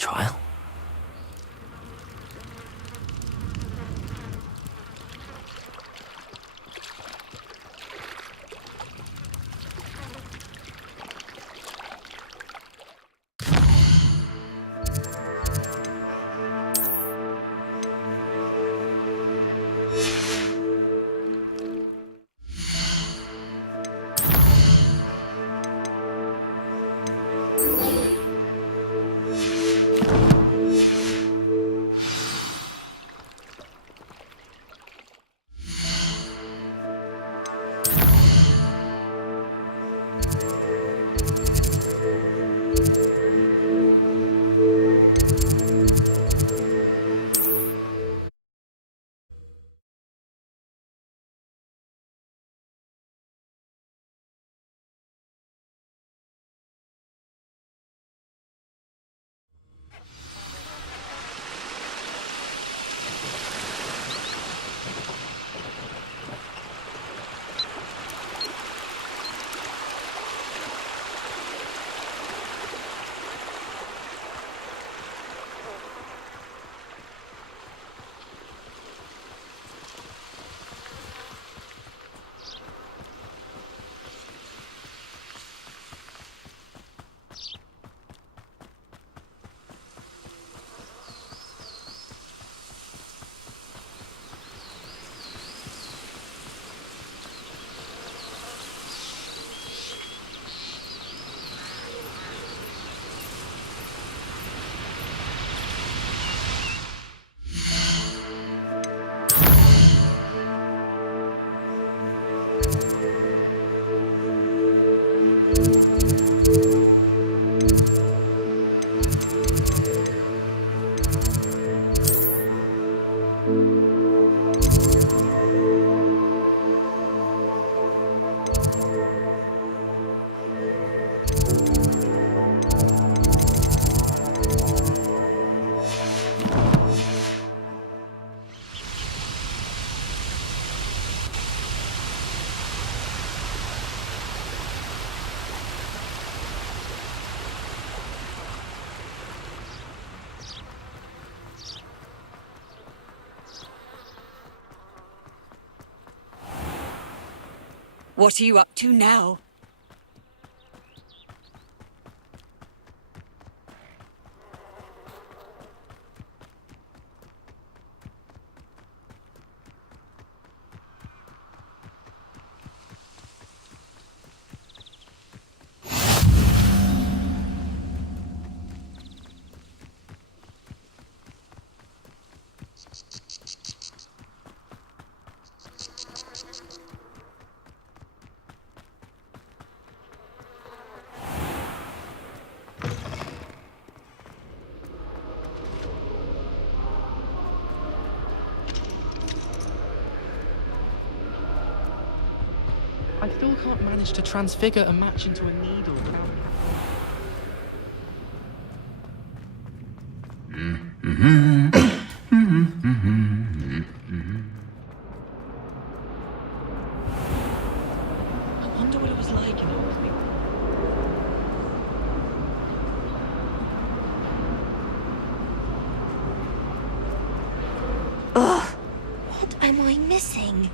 trial? What are you up to now? I still can't manage to transfigure a match into a needle without... I wonder what it was like in Hogwarts. Ugh! What am I missing?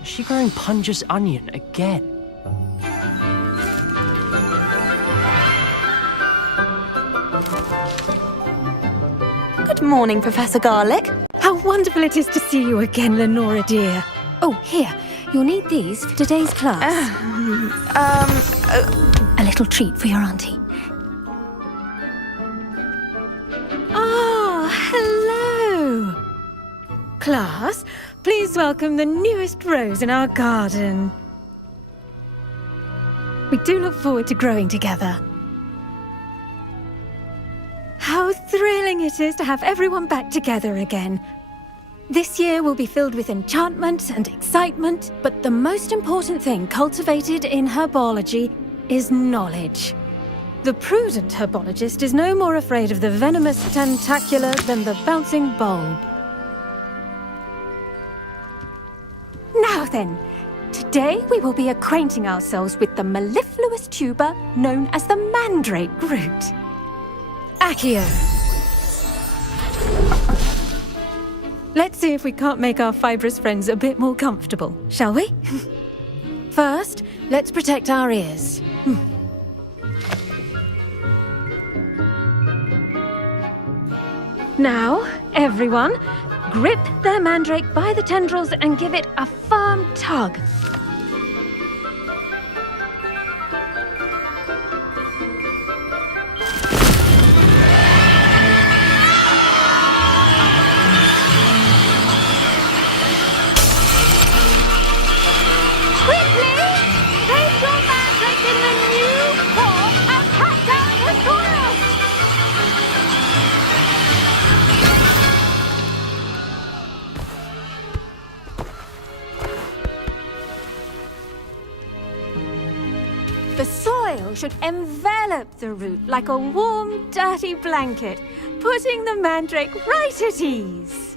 Is she wearing Punja's onion again? Good morning, Professor Garlic. How wonderful it is to see you again, Lenora dear. Oh, here, you'll need these for today's class. A little treat for your auntie. Ah, hello! Class, please welcome the newest rose in our garden. We do look forward to growing together. How thrilling it is to have everyone back together again. This year will be filled with enchantment and excitement, but the most important thing cultivated in herbology is knowledge. The prudent herbologist is no more afraid of the venomous tentacular than the bouncing bulb. Now then, today we will be acquainting ourselves with the mellifluous tuber known as the mandrake root. Accio. Let's see if we can't make our fibrous friends a bit more comfortable, shall we? First, let's protect our ears. Now, everyone, grip their mandrake by the tendrils and give it a firm tug. Quickly! Place your mandrake in the new form and cut down the soil! The soil should envelop the root like a warm, dirty blanket, putting the mandrake right at ease.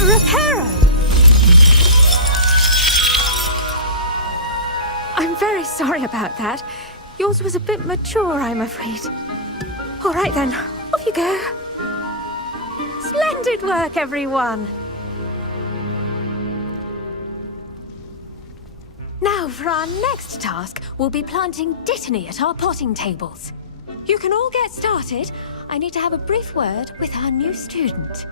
Reparo! I'm very sorry about that. Yours was a bit mature, I'm afraid. All right then, off you go. Splendid work, everyone! Now, for our next task, we'll be planting Dittany at our potting tables. You can all get started. I need to have a brief word with our new student.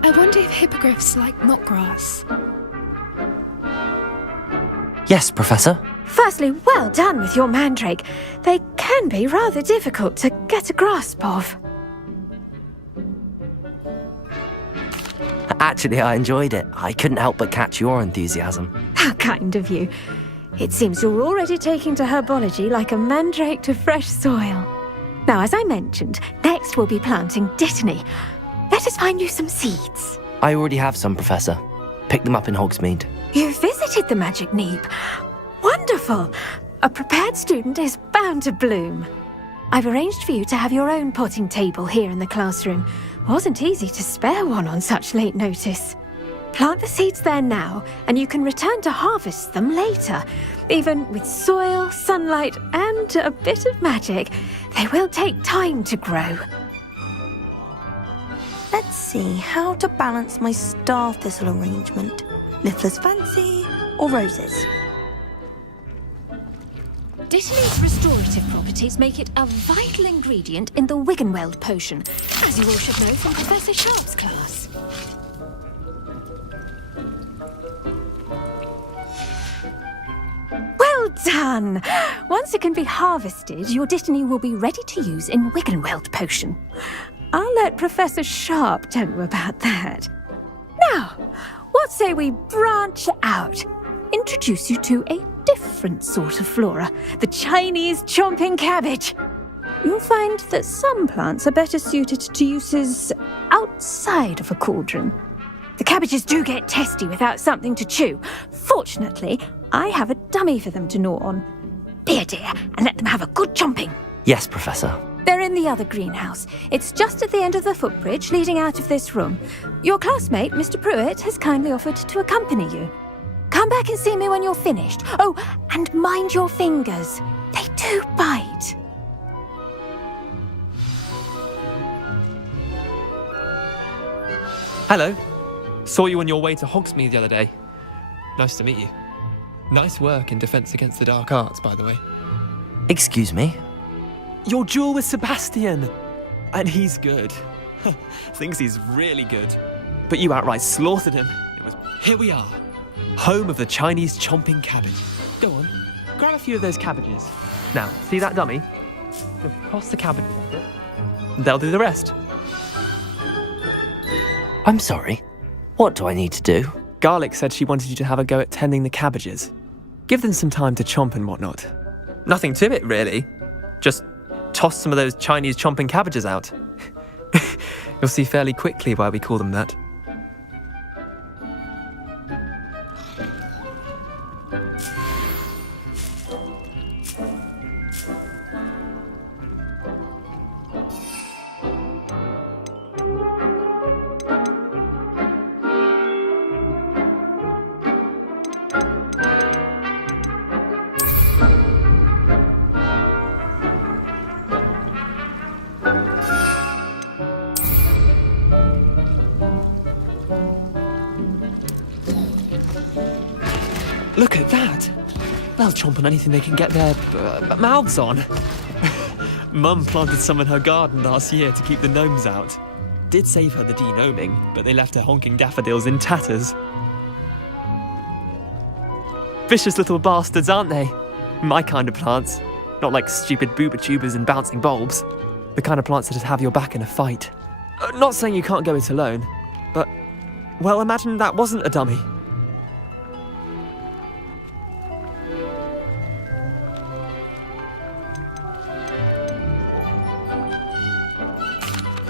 I wonder if hippogriffs like knotgrass. Yes, Professor. Firstly, well done with your mandrake. They can be rather difficult to get a grasp of. Actually, I enjoyed it. I couldn't help but catch your enthusiasm. How kind of you. It seems you're already taking to herbology like a mandrake to fresh soil. Now, as I mentioned, next we'll be planting Dittany. Let us find you some seeds. I already have some, Professor. Picked them up in Hogsmeade. You visited the Magic Neep. Wonderful! A prepared student is bound to bloom. I've arranged for you to have your own potting table here in the classroom. Wasn't easy to spare one on such late notice. Plant the seeds there now, and you can return to harvest them later. Even with soil, sunlight, and a bit of magic, they will take time to grow. Let's see how to balance my star thistle arrangement. Niffler's fancy or roses? Dittany's restorative properties make it a vital ingredient in the Wiggenweld potion, as you all should know from Professor Sharp's class. Well done! Once it can be harvested, your Dittany will be ready to use in Wiggenweld potion. I'll let Professor Sharp tell you about that. Now, what say we branch out? Introduce you to a different sort of flora, the Chinese chomping cabbage. You'll find that some plants are better suited to uses outside of a cauldron. The cabbages do get testy without something to chew. Fortunately, I have a dummy for them to gnaw on. Be a dear and let them have a good chomping. Yes, Professor. They're in the other greenhouse. It's just at the end of the footbridge leading out of this room. Your classmate, Mr. Pruitt, has kindly offered to accompany you. Come back and see me when you're finished. Oh, and mind your fingers. They do bite. Hello. Saw you on your way to Hogsmeade the other day. Nice to meet you. Nice work in Defense Against the Dark Arts, by the way. Excuse me? Your duel with Sebastian! And he's good. Thinks he's really good. But you outright slaughtered him. Here we are. Home of the Chinese chomping cabbage. Go on, grab a few of those cabbages. Now, see that dummy? Just toss the cabbages at it. They'll do the rest. I'm sorry. What do I need to do? Garlic said she wanted you to have a go at tending the cabbages. Give them some time to chomp and whatnot. Nothing to it, really. Just toss some of those Chinese chomping cabbages out. You'll see fairly quickly why we call them that. Look at that! They'll chomp on anything they can get their mouths on. Mum planted some in her garden last year to keep the gnomes out. Did save her the de-gnoming, but they left her honking daffodils in tatters. Vicious little bastards, aren't they? My kind of plants. Not like stupid booba tubers and bouncing bulbs. The kind of plants that'd have your back in a fight. Not saying you can't go it alone, but, well, imagine that wasn't a dummy.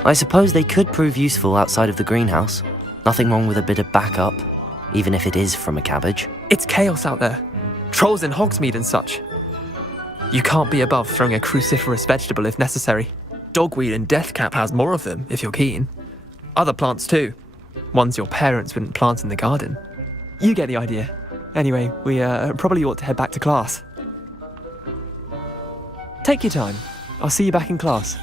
I suppose they could prove useful outside of the greenhouse. Nothing wrong with a bit of backup, even if it is from a cabbage. It's chaos out there. Trolls in Hogsmeade and such. You can't be above throwing a cruciferous vegetable if necessary. Dogweed and deathcap has more of them, if you're keen. Other plants too. Ones your parents wouldn't plant in the garden. You get the idea. Anyway, we probably ought to head back to class. Take your time. I'll see you back in class.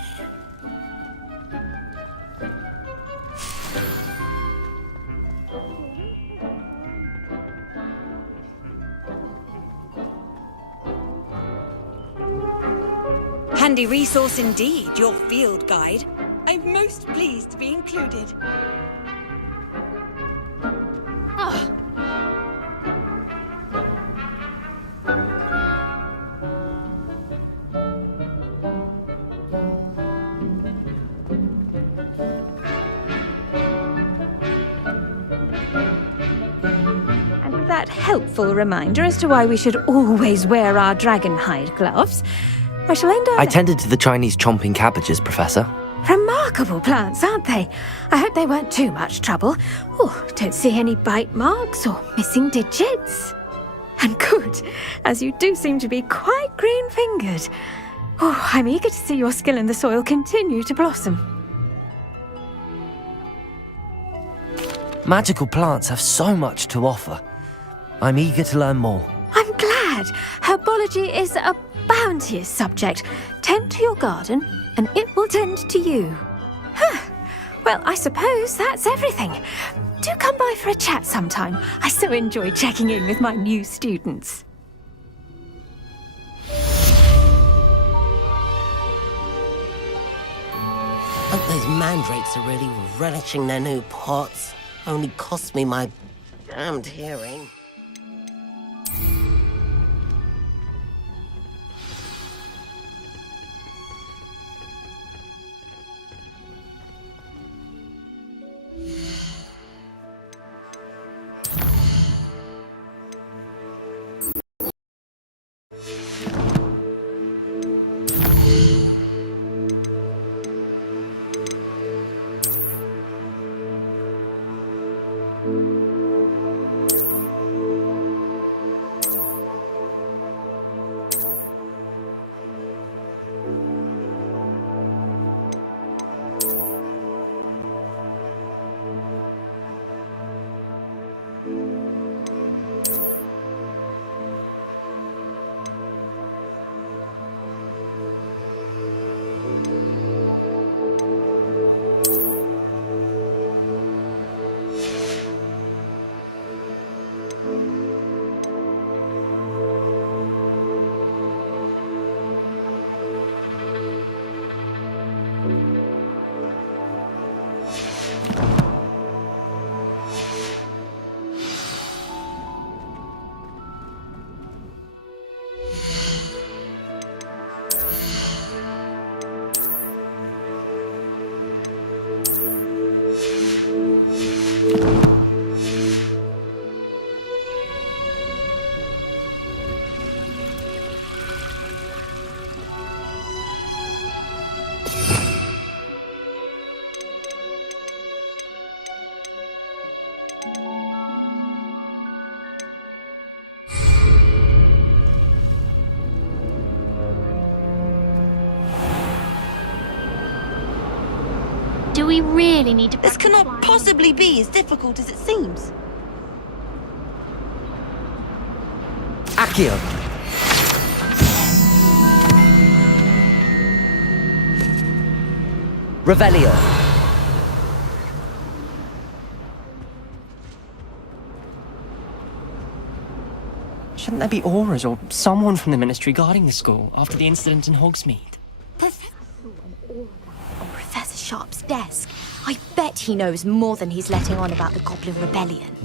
Handy resource indeed, your field guide. I'm most pleased to be included. And with that helpful reminder as to why we should always wear our dragon hide gloves, I shall end our I tended to the Chinese chomping cabbages, Professor. Remarkable plants, aren't they? I hope they weren't too much trouble. Oh, don't see any bite marks or missing digits. And good, as you do seem to be quite green-fingered. Oh, I'm eager to see your skill in the soil continue to blossom. Magical plants have so much to offer. I'm eager to learn more. I'm glad. Herbology is a bounteous subject. Tend to your garden, and it will tend to you. Huh. Well, I suppose that's everything. Do come by for a chat sometime. I so enjoy checking in with my new students. Hope those mandrakes are really relishing their new pots. Only cost me my damned hearing. Do we really need to This cannot possibly be as difficult as it seems. Accio! Revelio! Shouldn't there be auras or someone from the Ministry guarding the school after the incident in Hogsmeade? On Professor Sharp's desk. I bet he knows more than he's letting on about the Goblin Rebellion.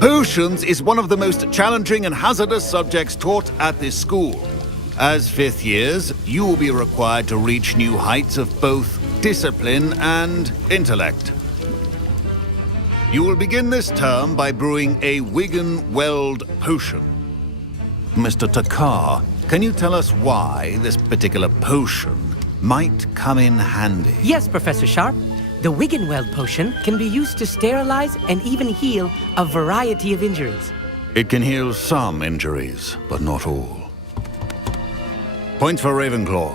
Potions is one of the most challenging and hazardous subjects taught at this school. As fifth years, you will be required to reach new heights of both discipline and intellect. You will begin this term by brewing a Wiggenweld potion. Mr. Takar, can you tell us why this particular potion might come in handy? Yes, Professor Sharp. The Wiggenweld potion can be used to sterilize and even heal a variety of injuries. It can heal some injuries, but not all. Points for Ravenclaw.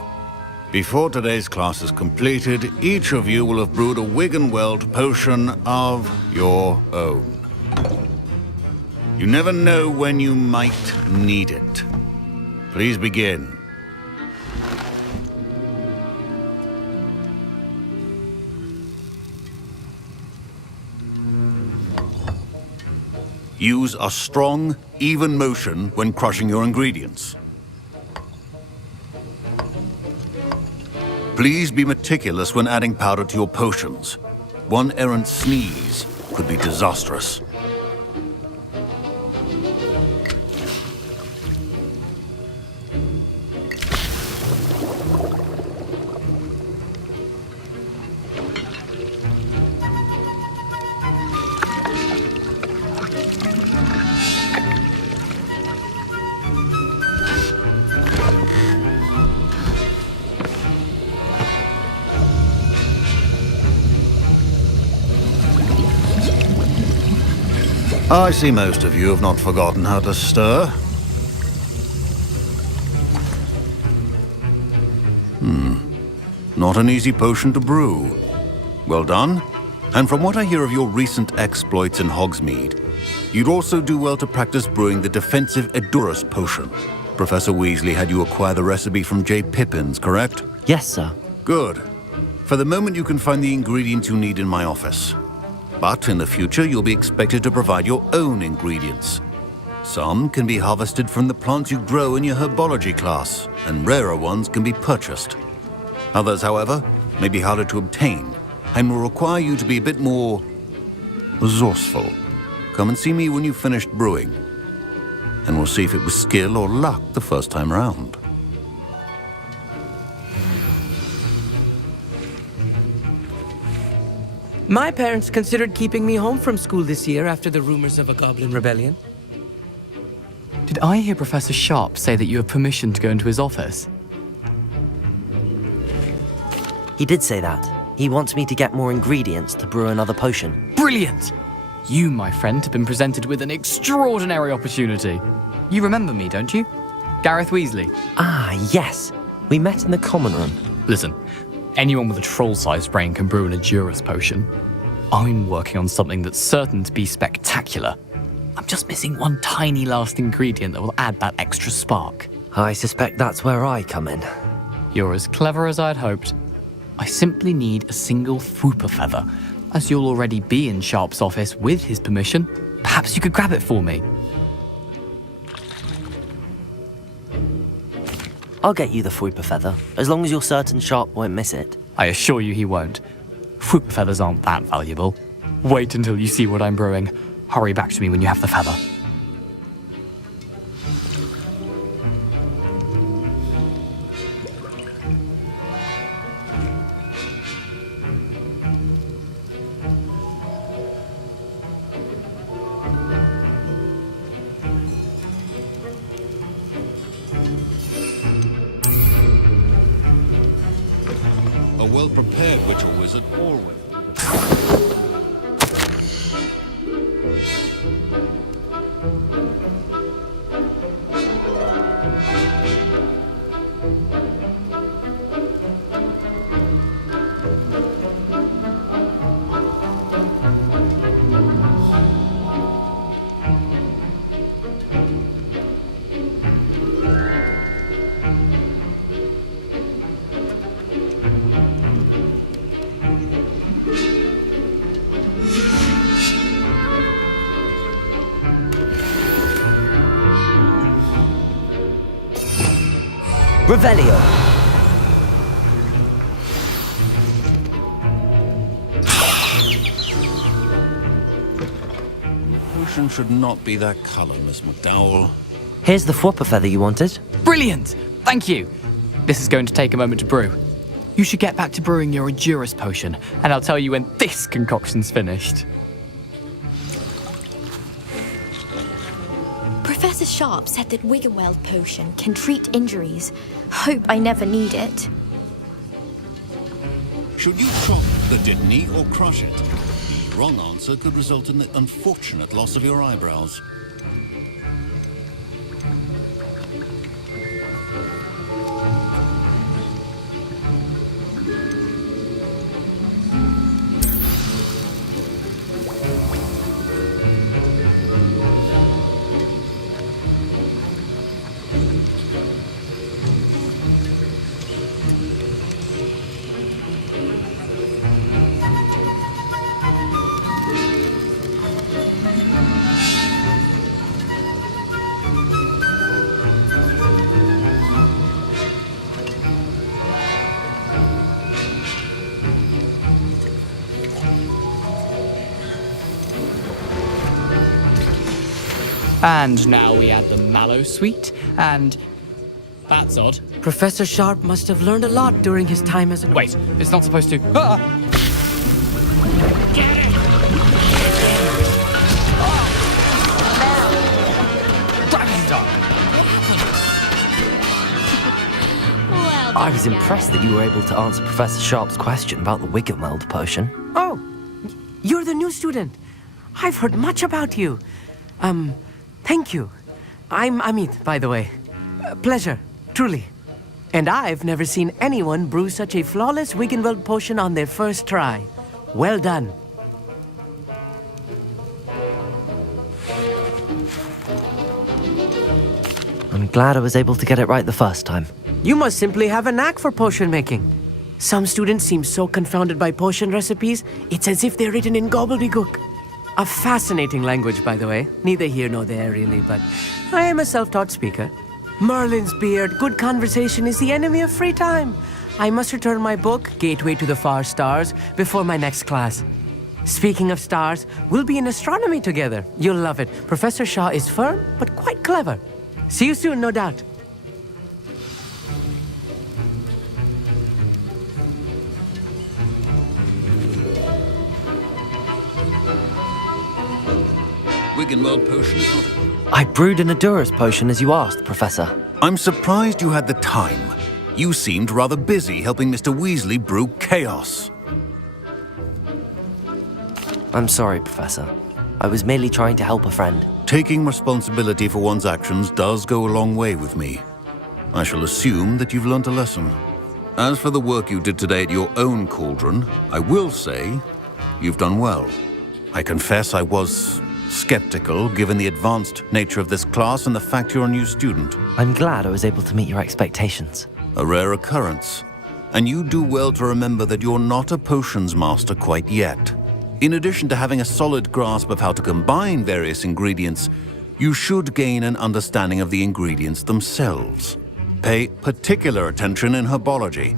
Before today's class is completed, each of you will have brewed a Wiggenweld potion of your own. You never know when you might need it. Please begin. Use a strong, even motion when crushing your ingredients. Please be meticulous when adding powder to your potions. One errant sneeze could be disastrous. I see most of you have not forgotten how to stir. Not an easy potion to brew. Well done. And from what I hear of your recent exploits in Hogsmeade, you'd also do well to practice brewing the defensive Edurus potion. Professor Weasley had you acquire the recipe from J. Pippins, correct? Yes, sir. Good. For the moment, you can find the ingredients you need in my office. But in the future, you'll be expected to provide your own ingredients. Some can be harvested from the plants you grow in your herbology class, and rarer ones can be purchased. Others, however, may be harder to obtain, and will require you to be a bit more resourceful. Come and see me when you've finished brewing, and we'll see if it was skill or luck the first time round. My parents considered keeping me home from school this year after the rumors of a Goblin Rebellion. Did I hear Professor Sharp say that you have permission to go into his office? He did say that. He wants me to get more ingredients to brew another potion. Brilliant! You, my friend, have been presented with an extraordinary opportunity. You remember me, don't you? Gareth Weasley. Ah, yes. We met in the common room. Listen, anyone with a troll-sized brain can brew an Edurus potion. I'm working on something that's certain to be spectacular. I'm just missing one tiny last ingredient that will add that extra spark. I suspect that's where I come in. You're as clever as I'd hoped. I simply need a single Fwooper feather. As you'll already be in Sharp's office with his permission, perhaps you could grab it for me. I'll get you the Fwooper feather, as long as you're certain Sharp won't miss it. I assure you he won't. Fwooper feathers aren't that valuable. Wait until you see what I'm brewing. Hurry back to me when you have the feather. A well-prepared witch or wizard always. Revelio. Potion should not be that color, Miss McDowell. Here's the Whopper feather you wanted. Brilliant! Thank you. This is going to take a moment to brew. You should get back to brewing your Edurus potion, and I'll tell you when this concoction's finished. Professor Sharp said that Wiggenweld potion can treat injuries. Hope I never need it. Should you chop the Dittany or crush it? The wrong answer could result in the unfortunate loss of your eyebrows. And now we add the mallow sweet, and that's odd. Professor Sharp must have learned a lot during his time as an... Wait, it's not supposed to... Ah! Dragon Dog! I was impressed that you were able to answer Professor Sharp's question about the Wiggenweld potion. Oh, you're the new student. I've heard much about you. Thank you. I'm Amit, by the way. Pleasure, truly. And I've never seen anyone brew such a flawless Wiggenweld potion on their first try. Well done. I'm glad I was able to get it right the first time. You must simply have a knack for potion making. Some students seem so confounded by potion recipes, it's as if they're written in gobbledygook. A fascinating language, by the way. Neither here nor there, really, but I am a self-taught speaker. Merlin's beard, good conversation is the enemy of free time. I must return my book, Gateway to the Far Stars, before my next class. Speaking of stars, we'll be in astronomy together. You'll love it. Professor Shaw is firm, but quite clever. See you soon, no doubt. Wiggenweld potion is not... I brewed an Edurus potion as you asked, Professor. I'm surprised you had the time. You seemed rather busy helping Mr. Weasley brew chaos. I'm sorry, Professor. I was merely trying to help a friend. Taking responsibility for one's actions does go a long way with me. I shall assume that you've learnt a lesson. As for the work you did today at your own cauldron, I will say you've done well. I confess I was skeptical, given the advanced nature of this class and the fact you're a new student. I'm glad I was able to meet your expectations. A rare occurrence. And you do well to remember that you're not a potions master quite yet. In addition to having a solid grasp of how to combine various ingredients, you should gain an understanding of the ingredients themselves. Pay particular attention in herbology.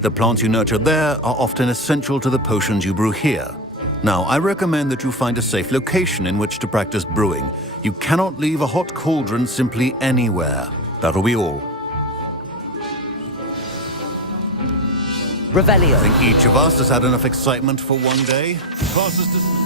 The plants you nurture there are often essential to the potions you brew here. Now, I recommend that you find a safe location in which to practice brewing. You cannot leave a hot cauldron simply anywhere. That'll be all. Revelio. I think each of us has had enough excitement for one day. Class is dismissed.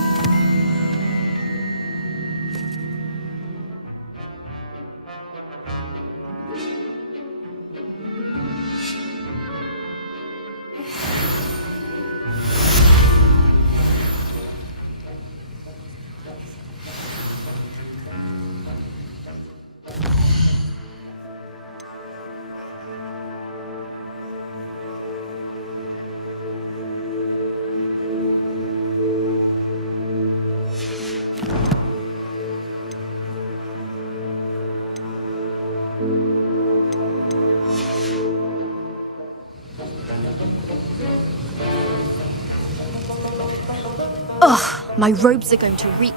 Ugh, my robes are going to reek.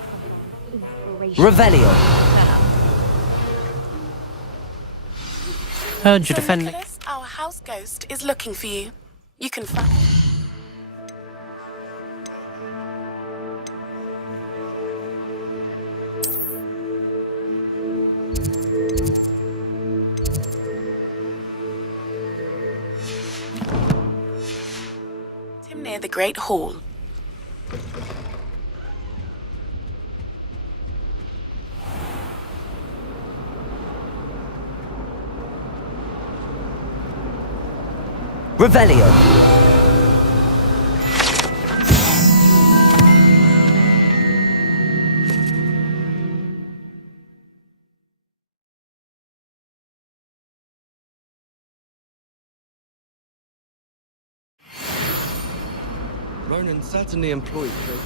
Revelio. Heard you defending. Nicholas, house ghost is looking for you. You can find... him near the Great Hall. Revelio. Ronan certainly employed Tracy.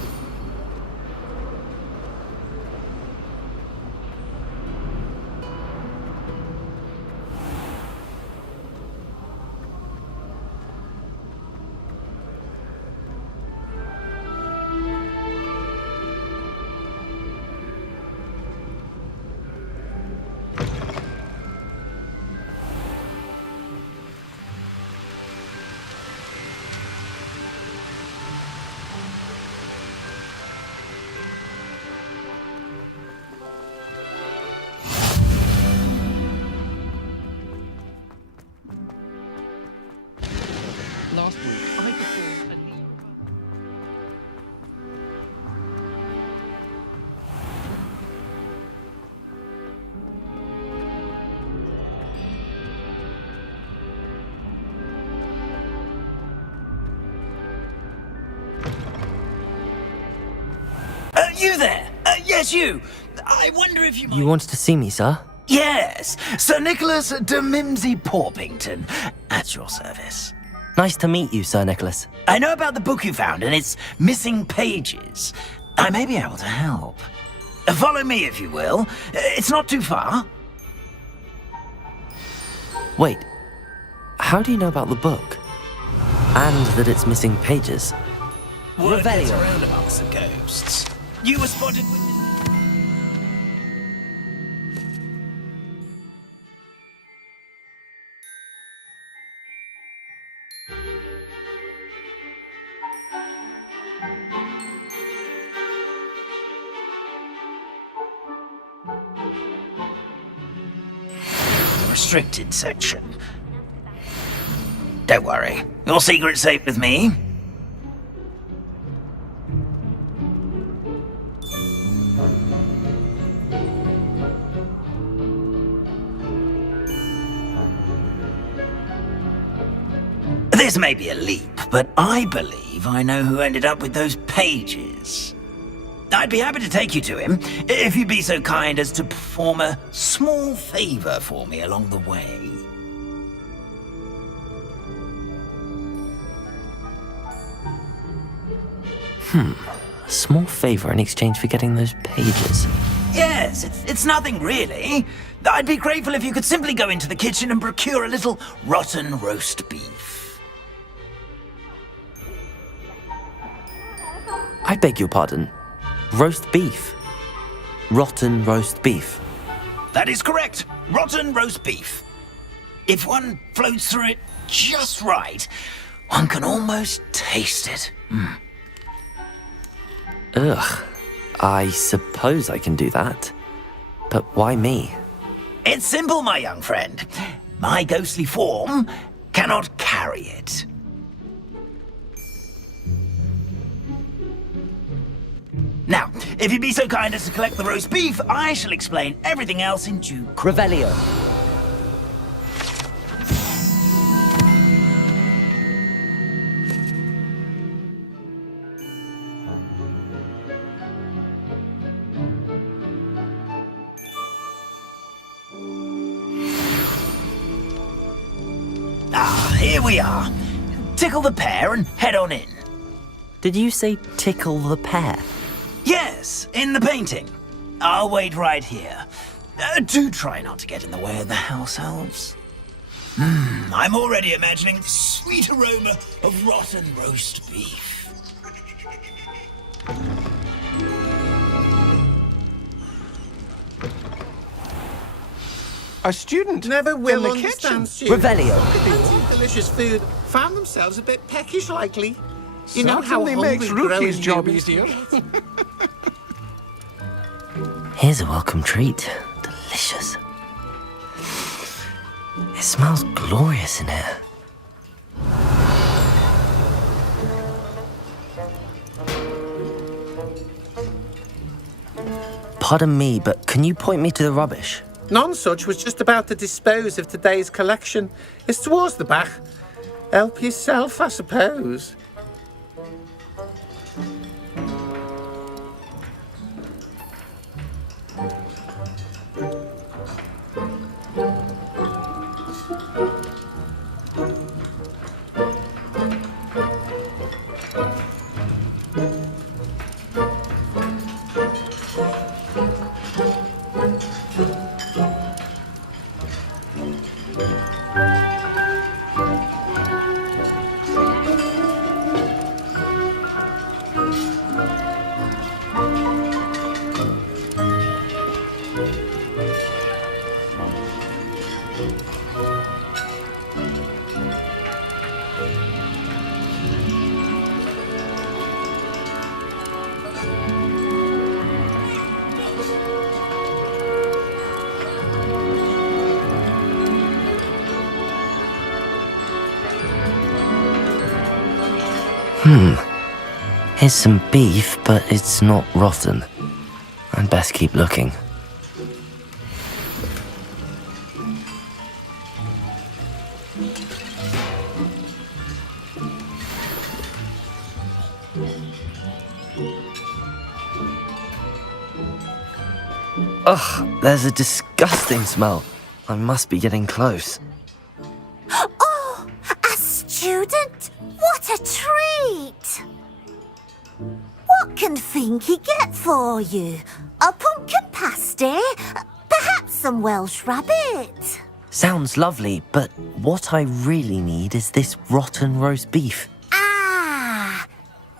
Last week, I performed a You there? Yes, you. I wonder if you might... You wanted to see me, sir? Yes, Sir Nicholas de Mimsy Porpington, at your service. Nice to meet you, Sir Nicholas. I know about the book you found and its missing pages. I may be able to help. Follow me, if you will. It's not too far. Wait, how do you know about the book? And that it's missing pages? Word gets around amongst the ghosts. You were spotted with... restricted section. Don't worry, your secret's safe with me. This may be a leap, but I believe I know who ended up with those pages. I'd be happy to take you to him, if you'd be so kind as to perform a small favor for me along the way. A small favor in exchange for getting those pages. Yes, it's nothing really. I'd be grateful if you could simply go into the kitchen and procure a little rotten roast beef. I beg your pardon. Roast beef. Rotten roast beef. That is correct. Rotten roast beef. If one floats through it just right, one can almost taste it. Ugh. I suppose I can do that. But why me? It's simple, my young friend. My ghostly form cannot carry it. Now, if you'd be so kind as to collect the roast beef, I shall explain everything else in due course. Revelio. Ah, here we are. Tickle the pear and head on in. Did you say tickle the pear? Yes, in the painting. I'll wait right here. Do try not to get in the way of the house elves. I'm already imagining the sweet aroma of rotten roast beef. A student never will understand. Revelio. delicious food found themselves a bit peckish likely. You know how Certainly hungry makes Rookie's growing job humans easier. get. Here's a welcome treat. Delicious. It smells glorious in here. Pardon me, but can you point me to the rubbish? Nonsuch was just about to dispose of today's collection. It's towards the back. Help yourself, I suppose. Here's some beef, but it's not rotten. I'd best keep looking. Ugh, there's a disgusting smell. I must be getting close. Oh, a student? What a treat! What can Finky get for you? A pumpkin pasty? Perhaps some Welsh rabbit? Sounds lovely, but what I really need is this rotten roast beef. Ah,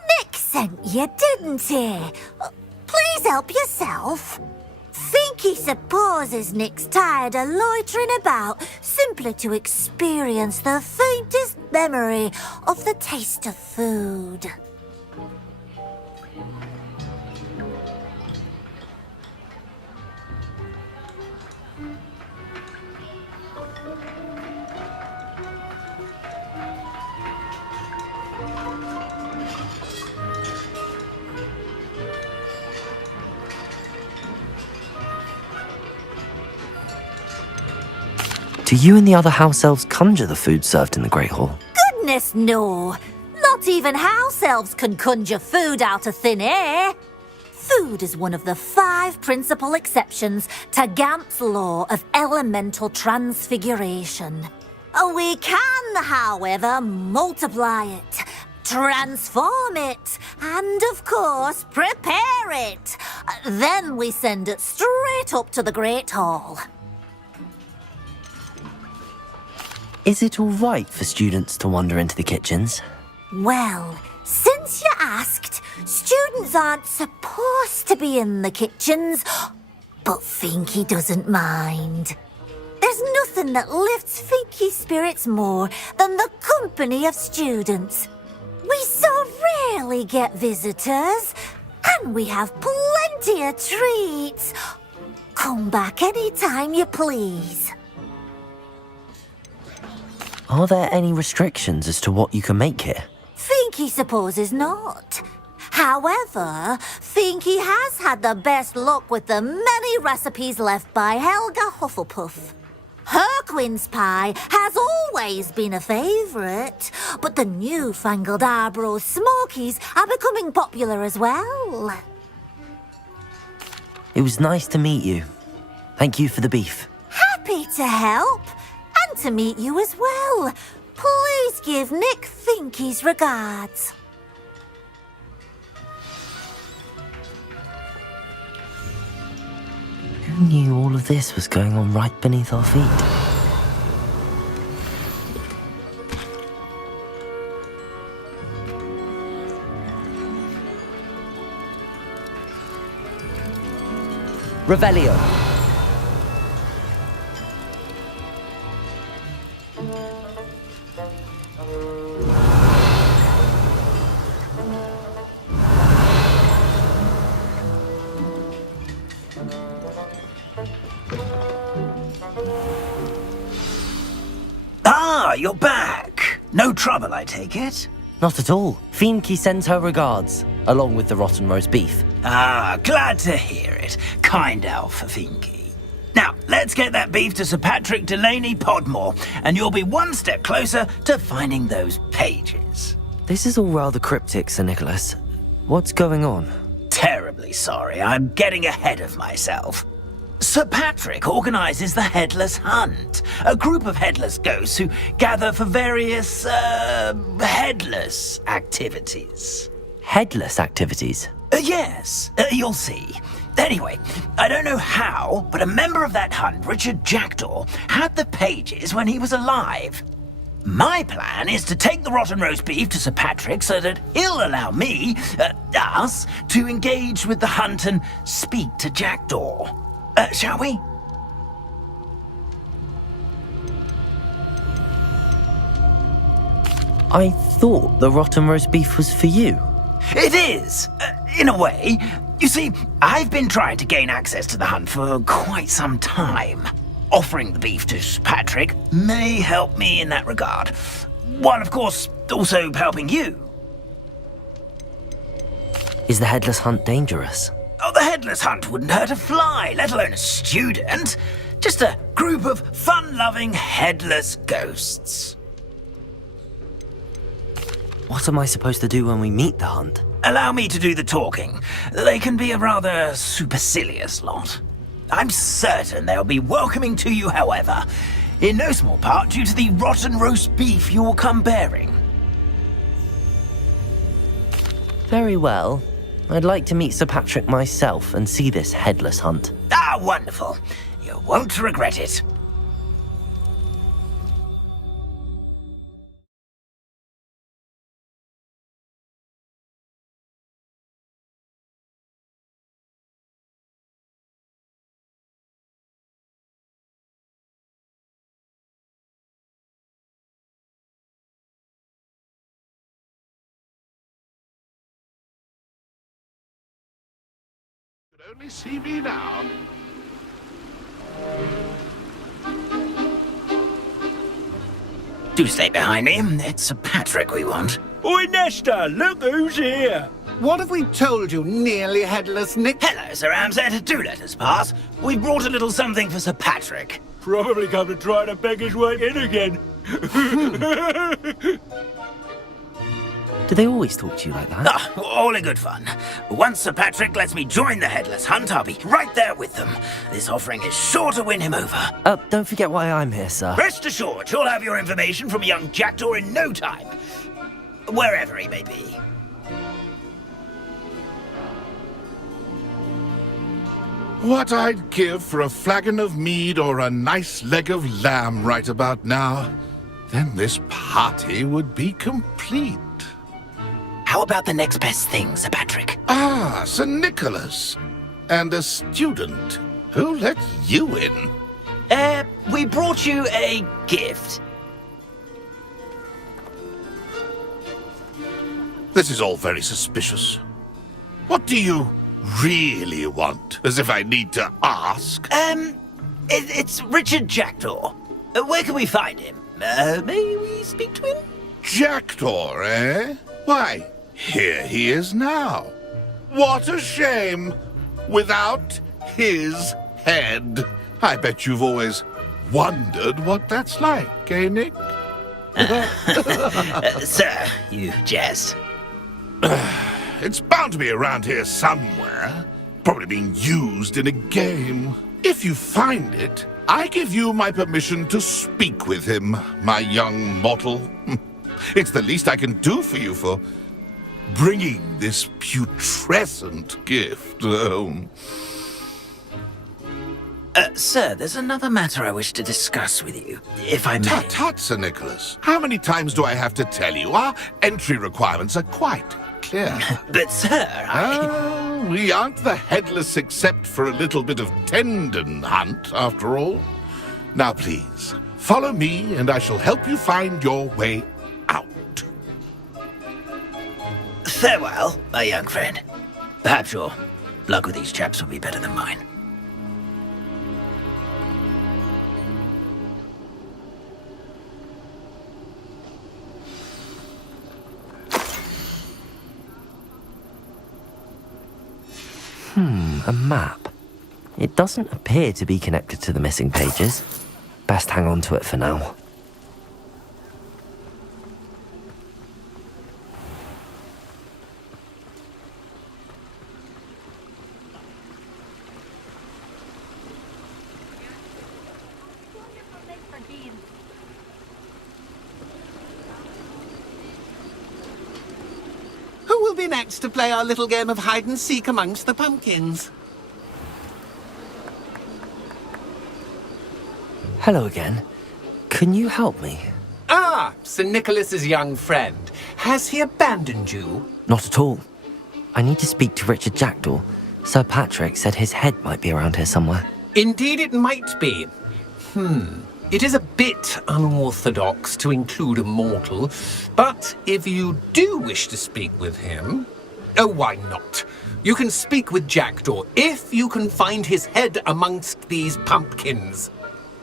Nick sent you, didn't he? Please help yourself. Finky supposes Nick's tired of loitering about simply to experience the faintest memory of the taste of food. Do you and the other house elves conjure the food served in the Great Hall? Goodness, no. Not even house elves can conjure food out of thin air. Food is one of the 5 principal exceptions to Gamp's law of elemental transfiguration. We can, however, multiply it, transform it, and, of course, prepare it. Then we send it straight up to the Great Hall. Is it all right for students to wander into the kitchens? Well, since you asked, students aren't supposed to be in the kitchens, but Finky doesn't mind. There's nothing that lifts Finky's spirits more than the company of students. We so rarely get visitors, and we have plenty of treats. Come back any time you please. Are there any restrictions as to what you can make here? Finky supposes not. However, Finky has had the best luck with the many recipes left by Helga Hufflepuff. Her quince pie has always been a favourite, but the newfangled Arborough Smokies are becoming popular as well. It was nice to meet you. Thank you for the beef. Happy to help, and to meet you as well. Please give Nick Finky's regards. Who knew all of this was going on right beneath our feet? Revelio. Ah, you're back. No trouble, I take it? Not at all. Fienke sends her regards, along with the rotten roast beef. Ah, glad to hear it. Kind elf, Fienke. Now, let's get that beef to Sir Patrick Delaney Podmore, and you'll be one step closer to finding those pages. This is all rather cryptic, Sir Nicholas. What's going on? Terribly sorry, I'm getting ahead of myself. Sir Patrick organises the Headless Hunt, a group of headless ghosts who gather for various, headless activities. Headless activities? Yes, you'll see. Anyway, I don't know how, but a member of that hunt, Richard Jackdaw, had the pages when he was alive. My plan is to take the rotten roast beef to Sir Patrick so that he'll allow me, us, to engage with the hunt and speak to Jackdaw. Shall we? I thought the rotten roast beef was for you. It is, in a way. You see, I've been trying to gain access to the hunt for quite some time. Offering the beef to Sir Patrick may help me in that regard, while of course also helping you. Is the headless hunt dangerous? Oh, the headless hunt wouldn't hurt a fly, let alone a student. Just a group of fun-loving headless ghosts. What am I supposed to do when we meet the hunt? Allow me to do the talking. They can be a rather supercilious lot. I'm certain they'll be welcoming to you, however, in no small part due to the rotten roast beef you will come bearing. Very well. I'd like to meet Sir Patrick myself and see this headless hunt. Ah, wonderful. You won't regret it. Only see me now. Do stay behind me. It's Sir Patrick we want. Oi, Nesta, look who's here. What have we told you, nearly headless Nick? Hello, Sir Ramsay. Do let us pass. We've brought a little something for Sir Patrick. Probably come to try to beg his way in again. Do they always talk to you like that? Ah, all in good fun. Once Sir Patrick lets me join the Headless Hunt, I'll be right there with them. This offering is sure to win him over. Don't forget why I'm here, sir. Rest assured, you'll have your information from young Jackdaw in no time. Wherever he may be. What I'd give for a flagon of mead or a nice leg of lamb right about now. Then this party would be complete. How about the next best thing, Sir Patrick? Ah, Sir Nicholas. And a student. Who let you in? We brought you a gift. This is all very suspicious. What do you really want? As if I need to ask. It's Richard Jackdaw. Where can we find him? May we speak to him? Jackdaw, eh? Why, here he is now. What a shame. Without his head. I bet you've always wondered what that's like, eh, Nick? Sir, you jest. It's bound to be around here somewhere. Probably being used in a game. If you find it, I give you my permission to speak with him, my young mortal. It's the least I can do for you for bringing this putrescent gift home. Sir, there's another matter I wish to discuss with you, if I may. Tut, tut, Sir Nicholas. How many times do I have to tell you? Our entry requirements are quite clear. But, sir, we aren't the headless except for a little bit of tendon hunt, after all. Now, please, follow me, and I shall help you find your way out. Farewell, my young friend. Perhaps your luck with these chaps will be better than mine. A map. It doesn't appear to be connected to the missing pages. Best hang on to it for now. Who will be next to play our little game of hide-and-seek amongst the pumpkins? Hello again. Can you help me? Ah, Sir Nicholas's young friend. Has he abandoned you? Not at all. I need to speak to Richard Jackdaw. Sir Patrick said his head might be around here somewhere. Indeed it might be. It is a bit unorthodox to include a mortal, but if you do wish to speak with him... Oh, why not? You can speak with Jackdaw if you can find his head amongst these pumpkins.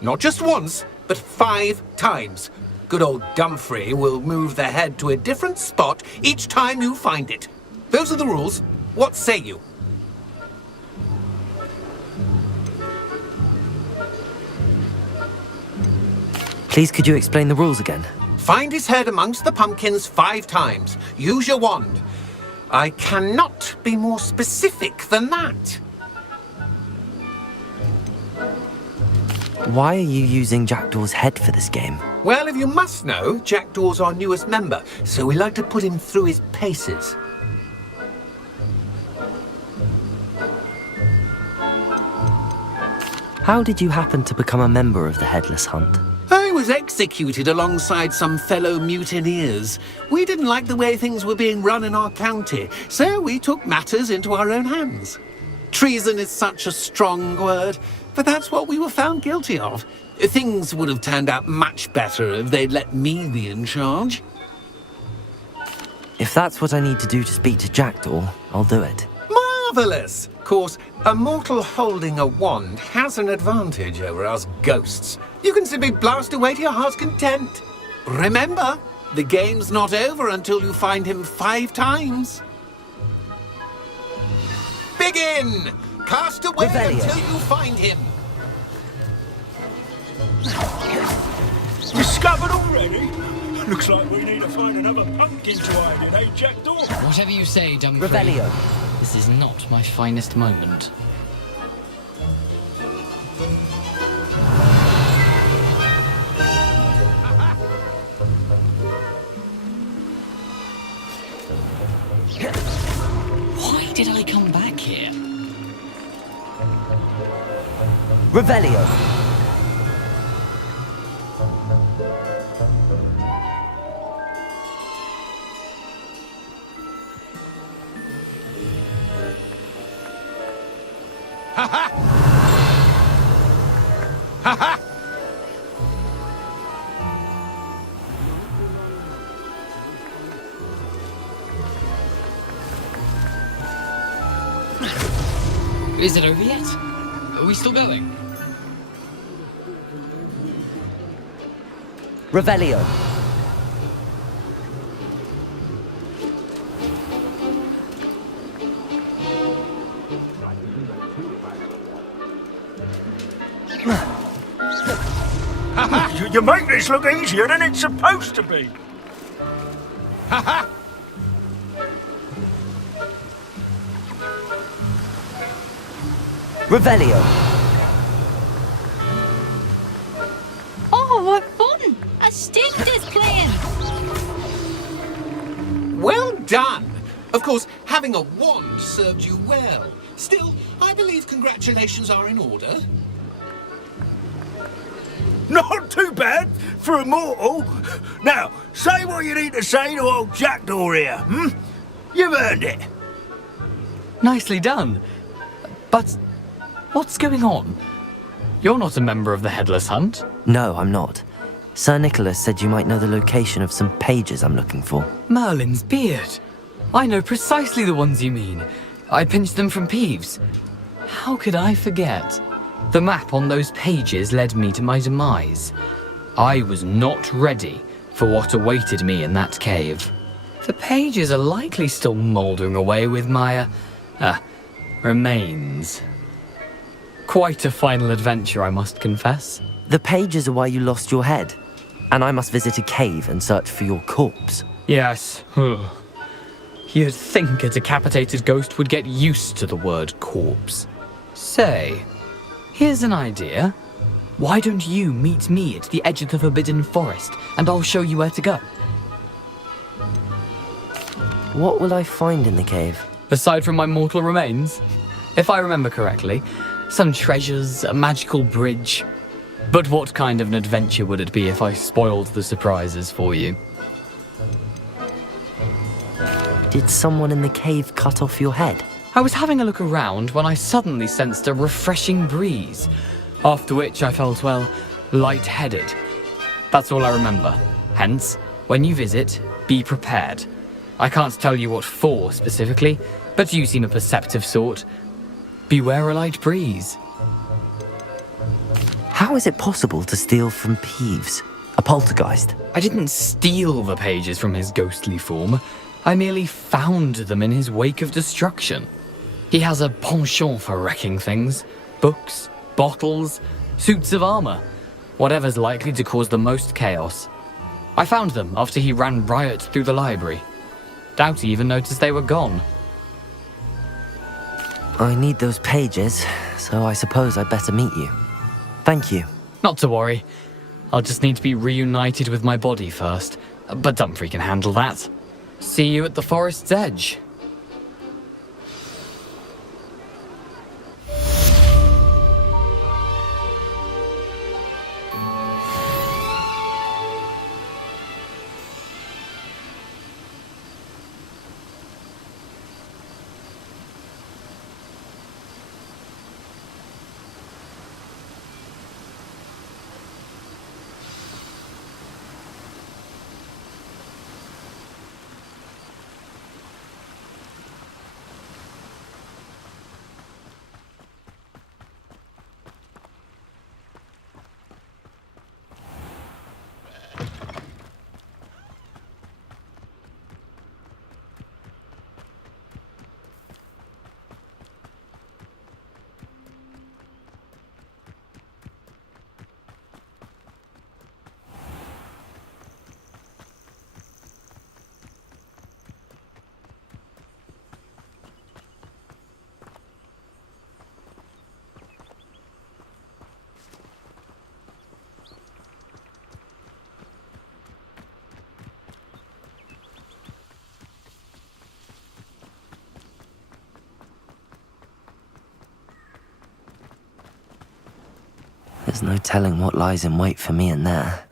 Not just once, but 5 times. Good old Dumfrey will move the head to a different spot each time you find it. Those are the rules. What say you? Please, could you explain the rules again? Find his head amongst the pumpkins 5 times. Use your wand. I cannot be more specific than that. Why are you using Jackdaw's head for this game? Well, if you must know, Jackdaw's our newest member, so we like to put him through his paces. How did you happen to become a member of the Headless Hunt? I was executed alongside some fellow mutineers. We didn't like the way things were being run in our county, so we took matters into our own hands. Treason is such a strong word, but that's what we were found guilty of. Things would have turned out much better if they'd let me be in charge. If that's what I need to do to speak to Jackdaw, I'll do it. Marvellous! Of course, a mortal holding a wand has an advantage over us ghosts. You can simply blast away to your heart's content. Remember, the game's not over until you find him 5 times. Begin! Cast away until you find him. Discovered already? Looks like we need to find another pumpkin to hide in, eh, Jackdaw? Whatever you say, Dumfrey. Revelio. This is not my finest moment. Why did I come back here? Revelio. Ha ha! Ha ha! Is it over yet? Are we still going? Revelio. You make this look easier than it's supposed to be. Ha ha! Revelio. Oh, what fun! A stick is playing! Well done! Of course, having a wand served you well. Still, I believe congratulations are in order. Not too bad for a mortal. Now, say what you need to say to old Jackdaw here, You've earned it. Nicely done. But what's going on? You're not a member of the Headless Hunt. No, I'm not. Sir Nicholas said you might know the location of some pages I'm looking for. Merlin's beard. I know precisely the ones you mean. I pinched them from Peeves. How could I forget? The map on those pages led me to my demise. I was not ready for what awaited me in that cave. The pages are likely still mouldering away with my, Remains. Quite a final adventure, I must confess. The pages are why you lost your head, and I must visit a cave and search for your corpse. Yes. You'd think a decapitated ghost would get used to the word corpse. Say, here's an idea. Why don't you meet me at the edge of the Forbidden Forest, and I'll show you where to go? What will I find in the cave? Aside from my mortal remains? If I remember correctly, some treasures, a magical bridge. But what kind of an adventure would it be if I spoiled the surprises for you? Did someone in the cave cut off your head? I was having a look around when I suddenly sensed a refreshing breeze, after which I felt, well, lightheaded. That's all I remember. Hence, when you visit, be prepared. I can't tell you what for specifically, but you seem a perceptive sort. Beware a light breeze. How is it possible to steal from Peeves, a poltergeist? I didn't steal the pages from his ghostly form. I merely found them in his wake of destruction. He has a penchant for wrecking things. Books, bottles, suits of armor. Whatever's likely to cause the most chaos. I found them after he ran riot through the library. Doubt he even noticed they were gone. I need those pages, so I suppose I'd better meet you. Thank you. Not to worry. I'll just need to be reunited with my body first. But Dumfries can handle that. See you at the forest's edge. There's no telling what lies in wait for me in there.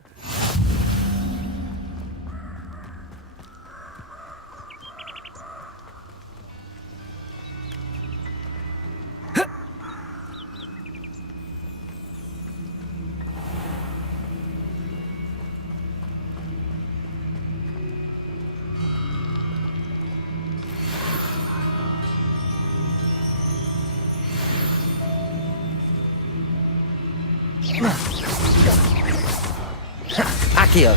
Accio.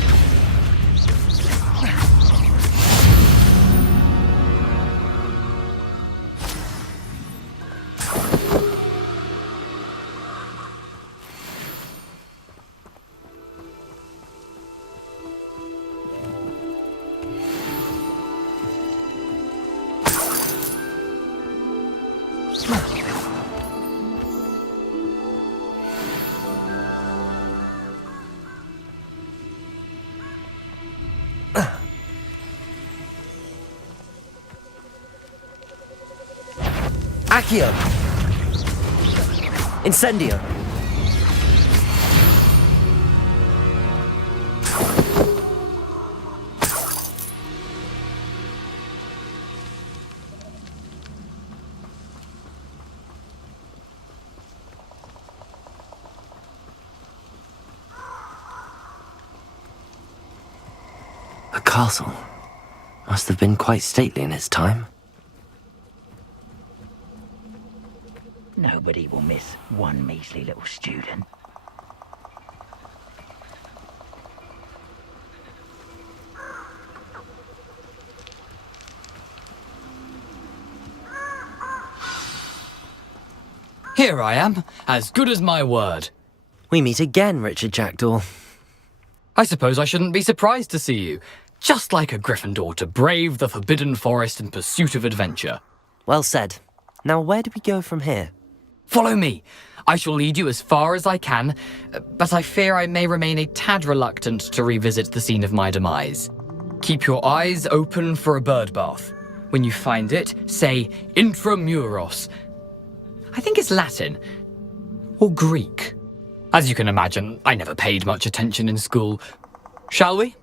Accio! Incendio! A castle. Must have been quite stately in its time. Nobody will miss one measly little student. Here I am, as good as my word. We meet again, Richard Jackdaw. I suppose I shouldn't be surprised to see you. Just like a Gryffindor to brave the Forbidden Forest in pursuit of adventure. Well said. Now where do we go from here? Follow me. I shall lead you as far as I can, but I fear I may remain a tad reluctant to revisit the scene of my demise. Keep your eyes open for a bird bath. When you find it, say intramuros. I think it's Latin. Or Greek. As you can imagine, I never paid much attention in school. Shall we?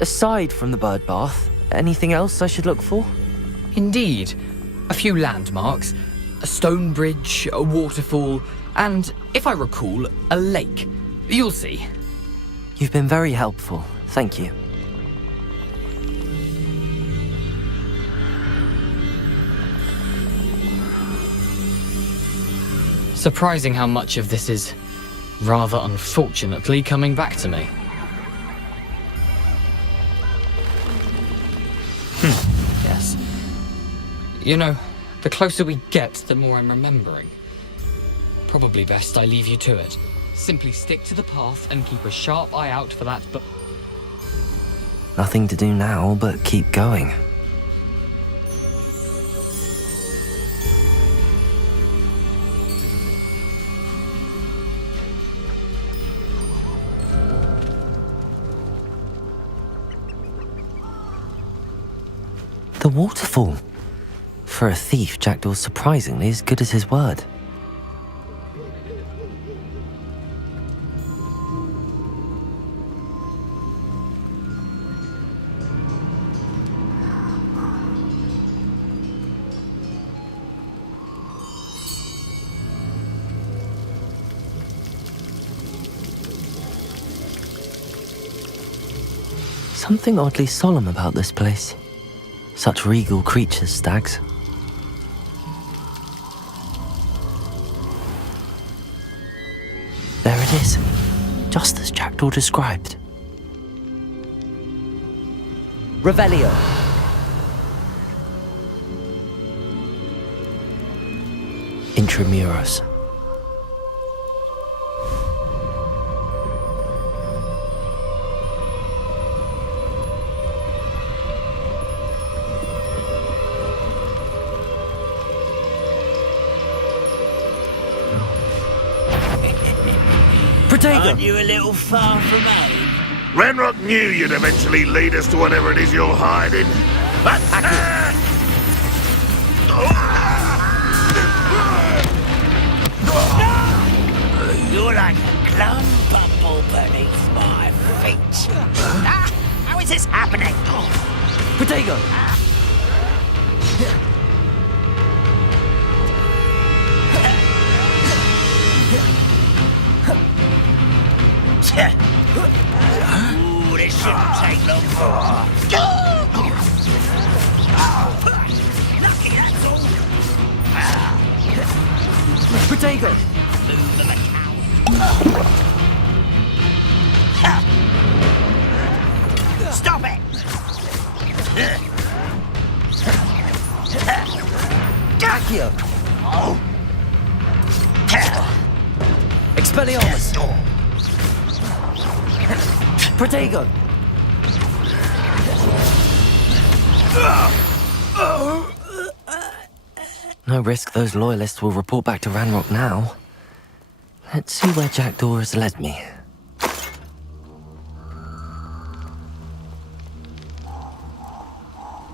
Aside from the bird bath, anything else I should look for? Indeed. A few landmarks, a stone bridge, a waterfall, and, if I recall, a lake. You'll see. You've been very helpful. Thank you. Surprising how much of this is, rather unfortunately, coming back to me. Yes. You know, the closer we get, the more I'm remembering. Probably best I leave you to it. Simply stick to the path and keep a sharp eye out for that Nothing to do now but keep going. The waterfall. For a thief, Jackdaw's surprisingly as good as his word. Something oddly solemn about this place. Such regal creatures, stags. There it is, just as Jackdaw described. Revelio. Intramuros. Aren't you a little far from home? Ranrock knew you'd eventually lead us to whatever it is you're hiding. You're like a glum bumble beneath my feet. How is this happening? Potato! Ooh, this shouldn't take long. Lucky, that's all. Potato! Move of a cow. Stop it! Accio! Expelliarmus! Protego! No risk those loyalists will report back to Ranrock now. Let's see where Jackdaw has led me.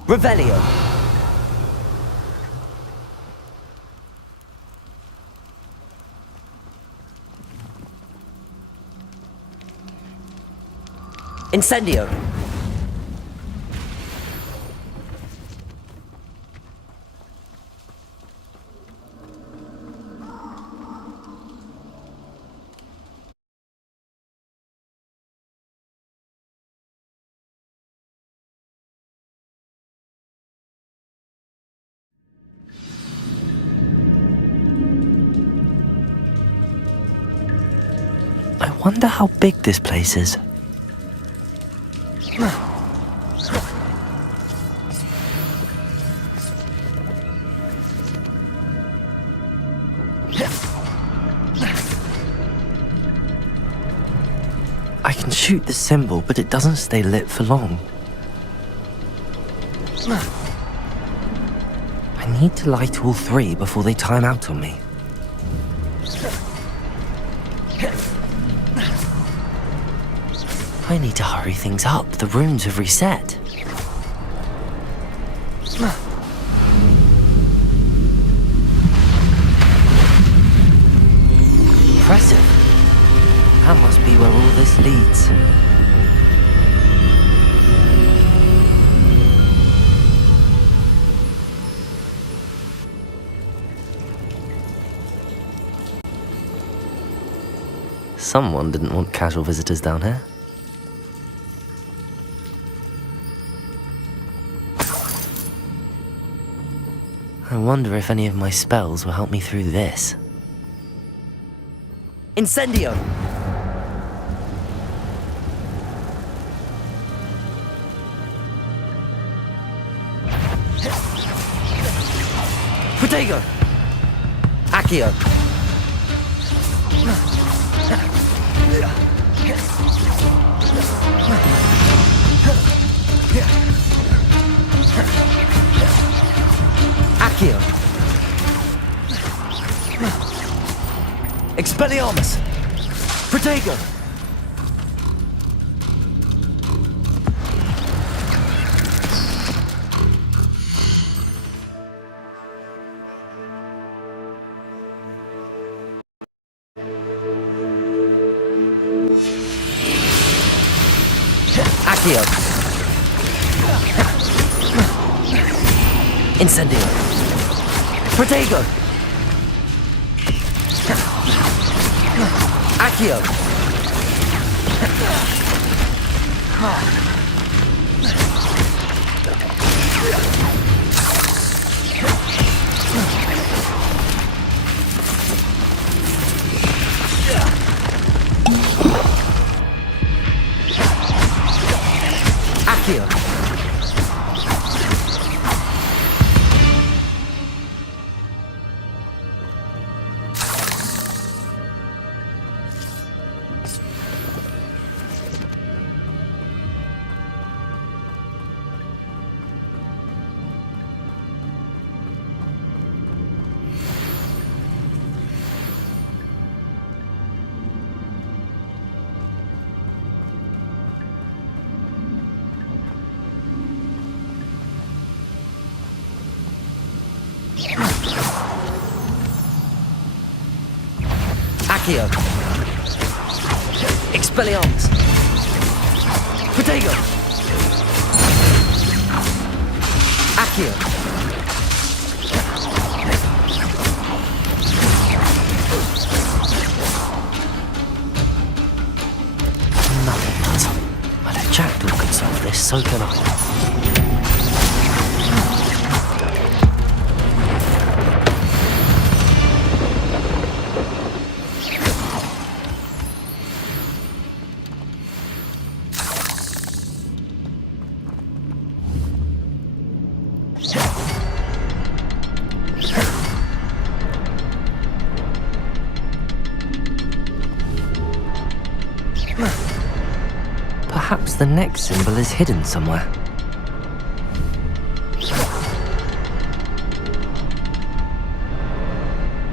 Revelio! Incendio! I wonder how big this place is. can shoot the symbol, but it doesn't stay lit for long. I need to light all three before they time out on me. I need to hurry things up. The runes have reset. Impressive. That must be where all this leads. Someone didn't want casual visitors down here. I wonder if any of my spells will help me through this. Incendio! Protego! Accio! Accio! Expelliarmus! Protego! Accio! Incendio! Protego! Accio! Accio! Accio! Expelliarmus! Protego! Accio! Nothing does. But if Jackdaw could solve this, so can I. Perhaps the next symbol is hidden somewhere.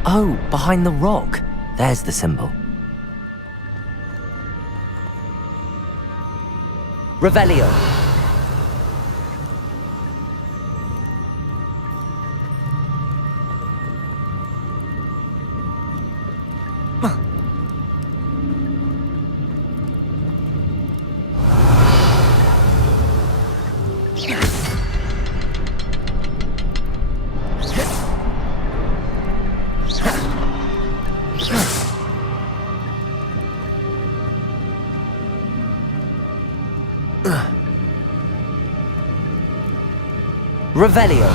Oh, behind the rock. There's the symbol. Revelio. Revelio.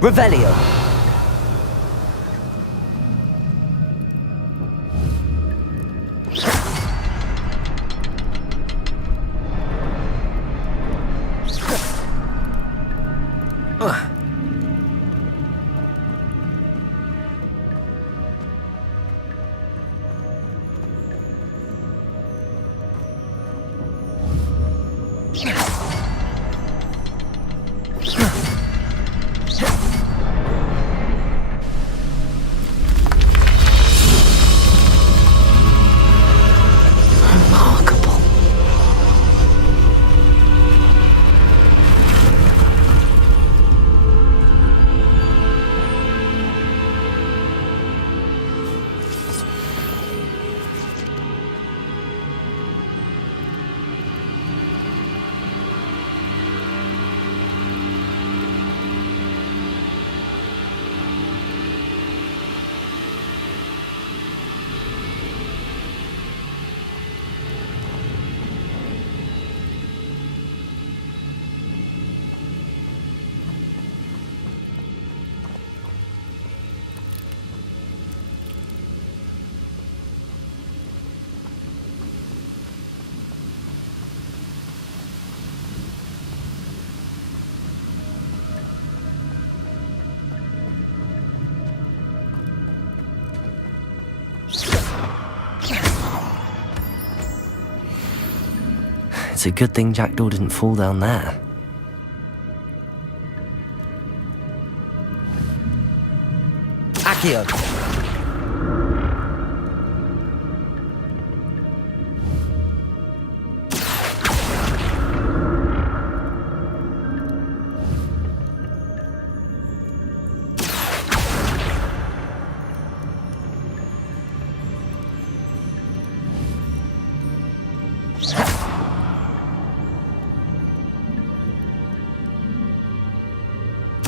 Revelio. It's a good thing Jackdaw didn't fall down there. Accio!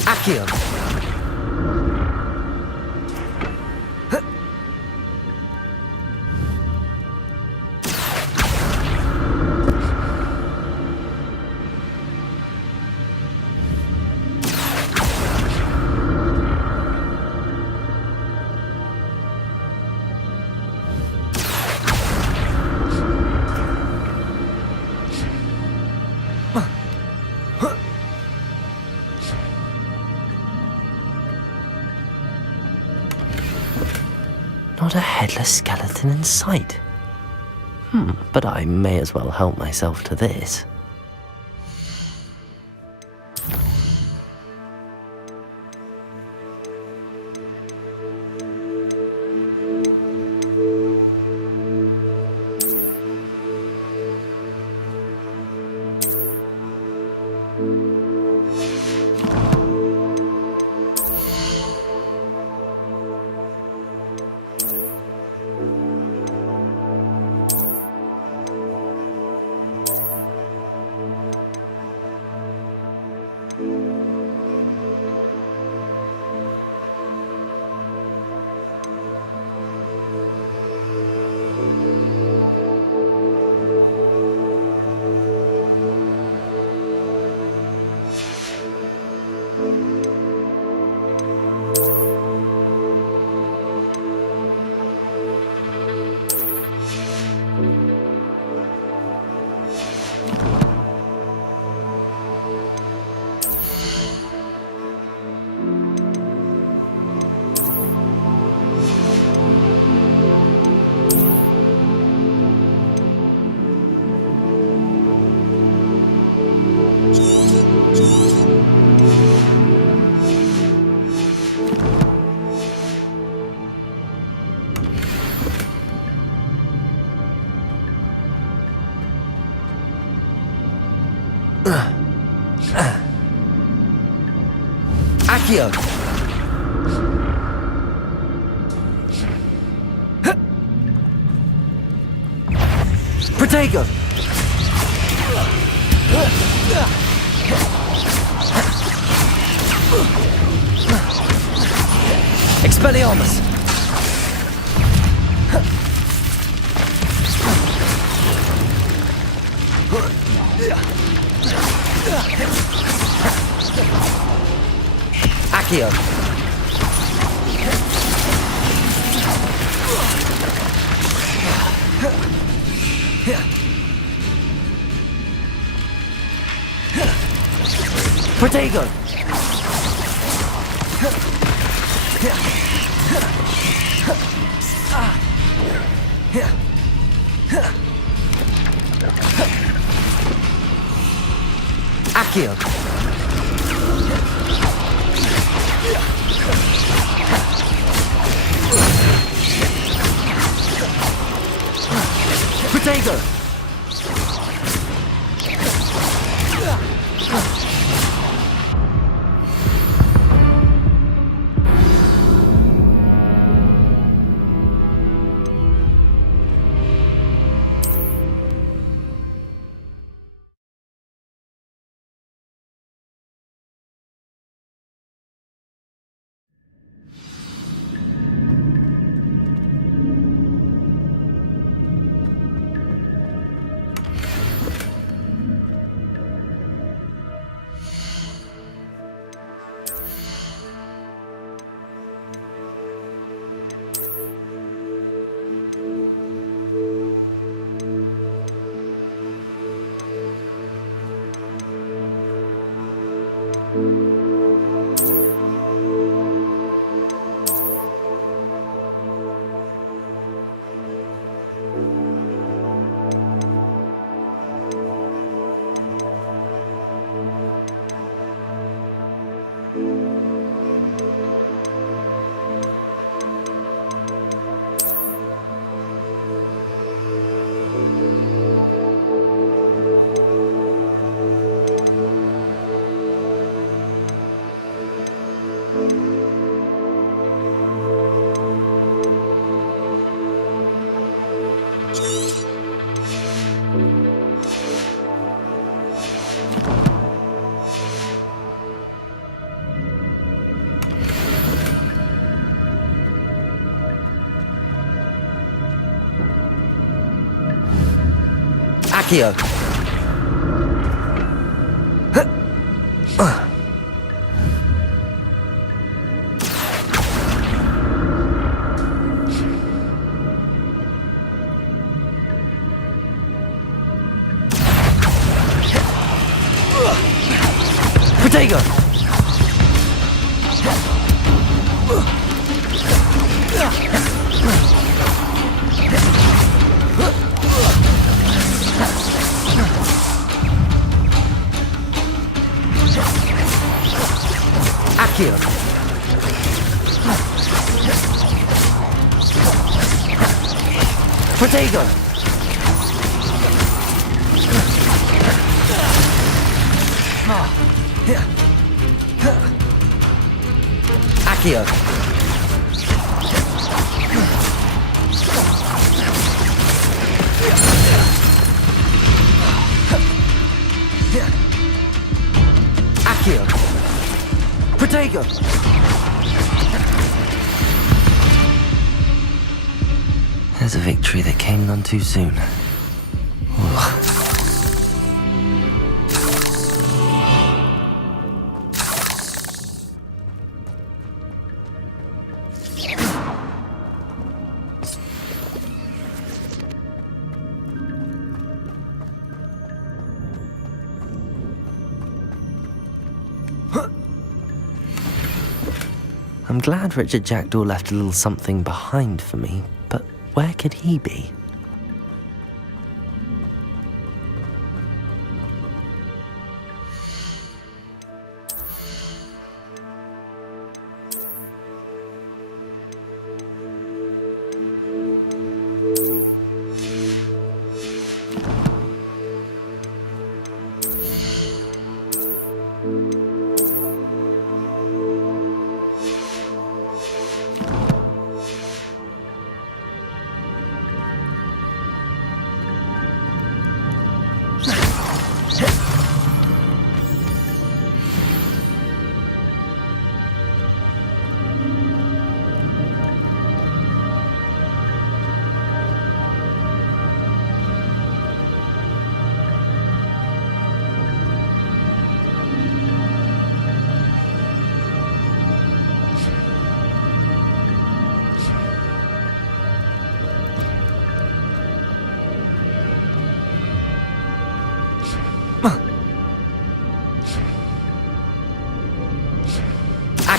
Accio! Not a headless skeleton in sight. But I may as well help myself to this. Accio! Protego! Expelliarmus! Accio! Protego! Accio! Protego! Accio. Protego! Accio! Protego! Accio! Accio! Protego! There's a victory that came none too soon. Ugh. I'm glad Richard Jackdaw left a little something behind for me, but where could he be?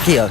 Accio!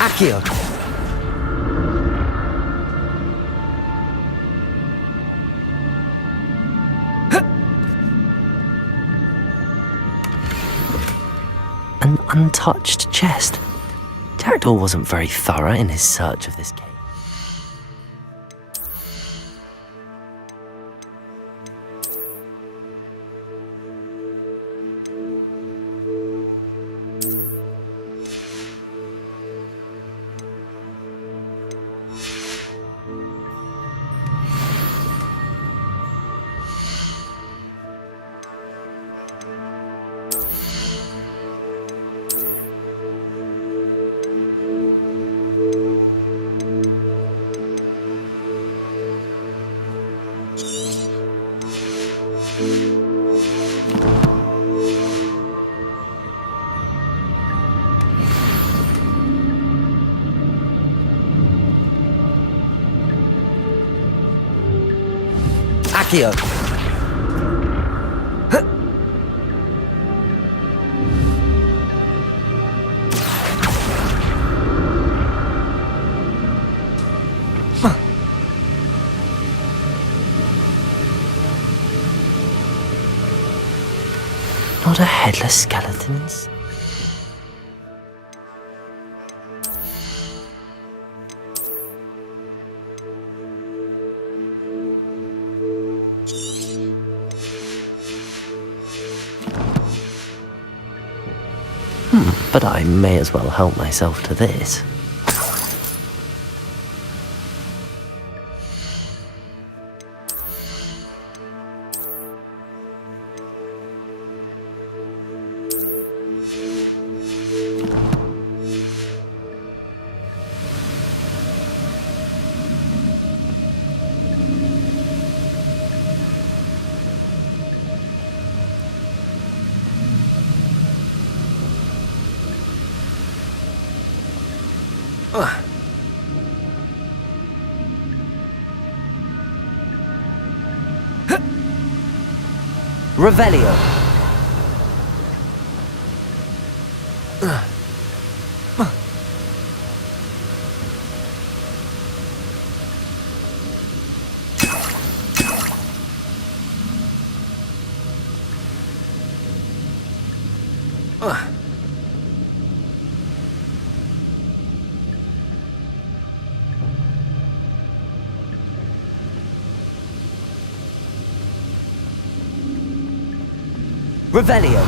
Accio! An untouched chest. Jackdaw wasn't very thorough in his search of this cave. Accio. Not a headless skeletons? But I may as well help myself to this. Revelio. Revelio.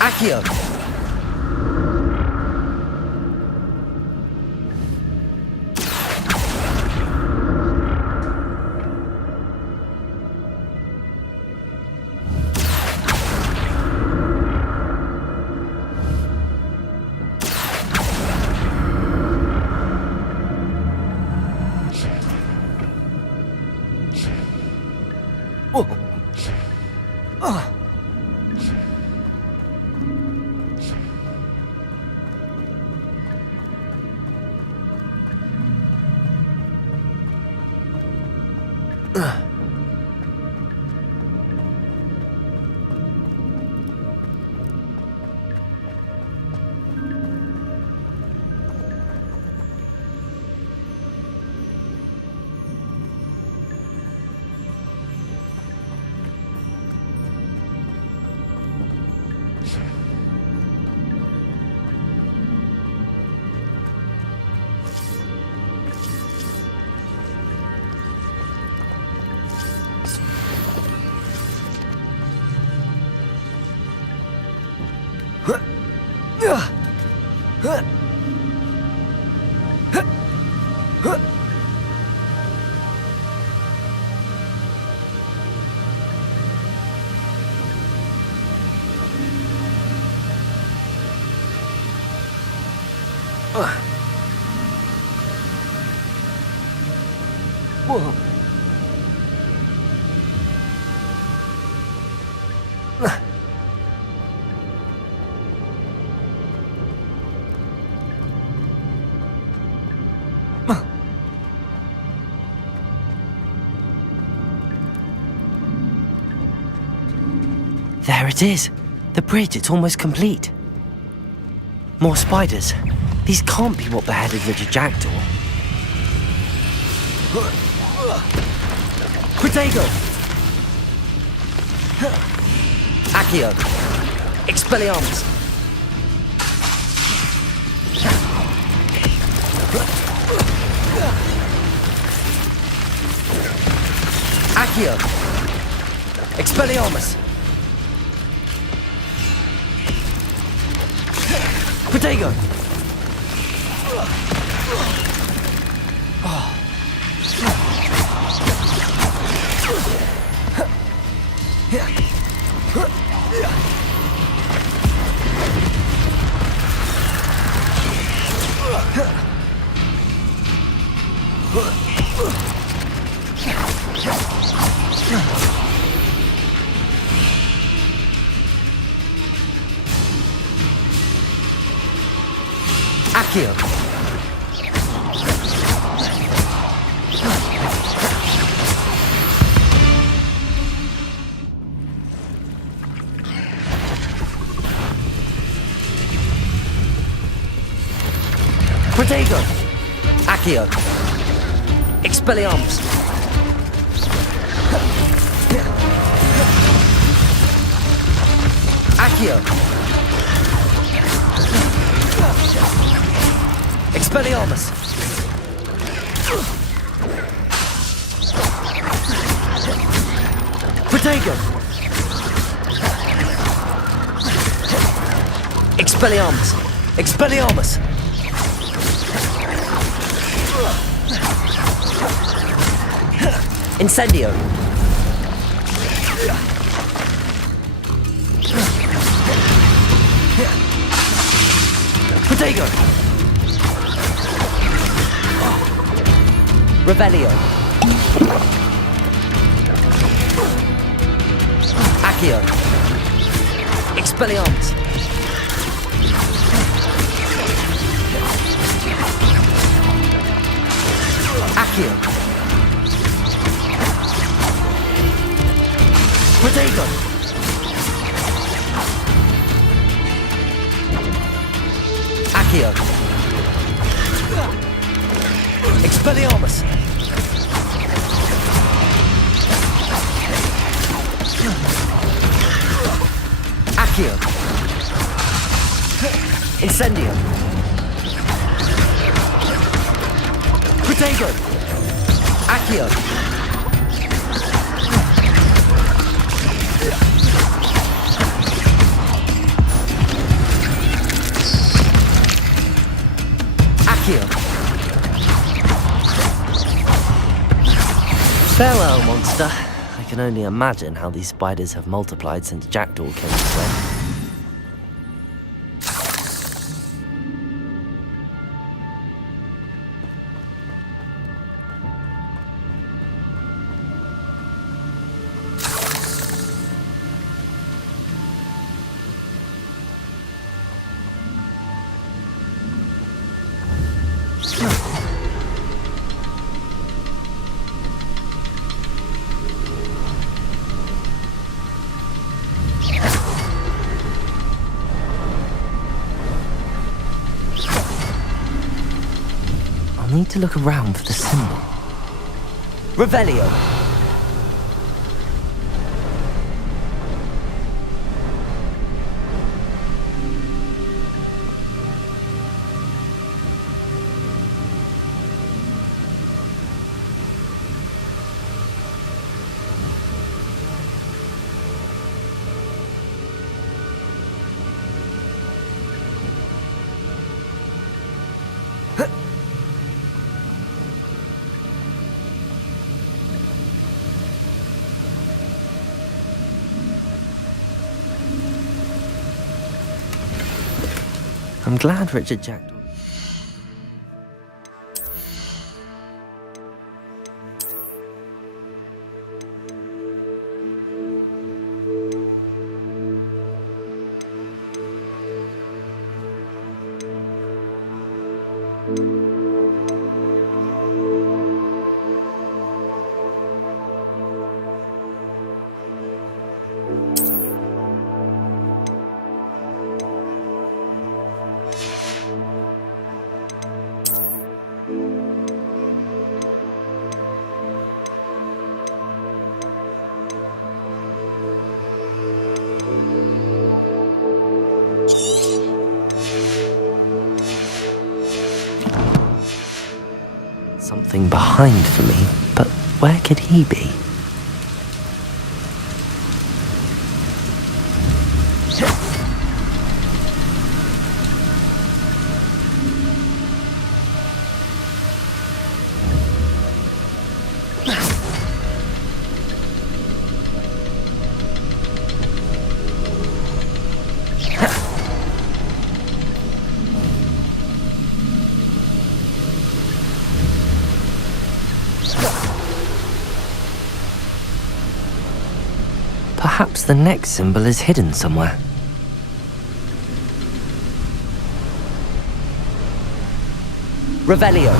Accio. There it is. The bridge, it's almost complete. More spiders. These can't be what beheaded Richard Jackdaw. Protego! Accio! Expelliarmus! Accio! Expelliarmus! Protego! Accio. Protego. Accio. Expelliarmus. Accio. Expelliarmus. Protego. Expelliarmus. Expelliarmus. Incendio. Protego. Revelio. Accio. Expelliarmus. Accio. Protego. Accio. Expelliarmus. Accio. Incendio. Protego. Accio. Accio. Farewell, monster. I can only imagine how these spiders have multiplied since Jackdaw came to play. I need to look around for the symbol. Revelio. I'm glad Richard Jackdaw. Something behind for me, but where could he be? Perhaps the next symbol is hidden somewhere. Revelio.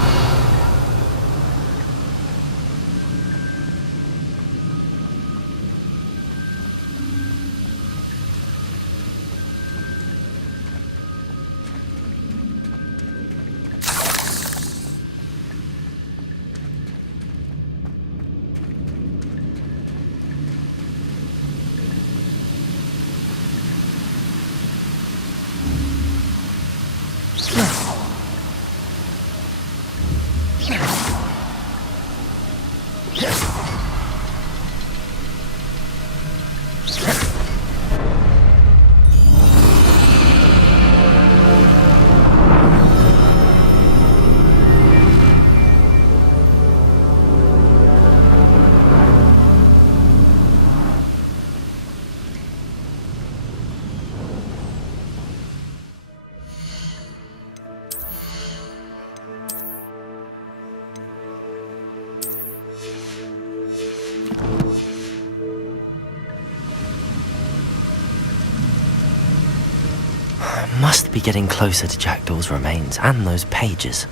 Must be getting closer to Jackdaw's remains and those pages.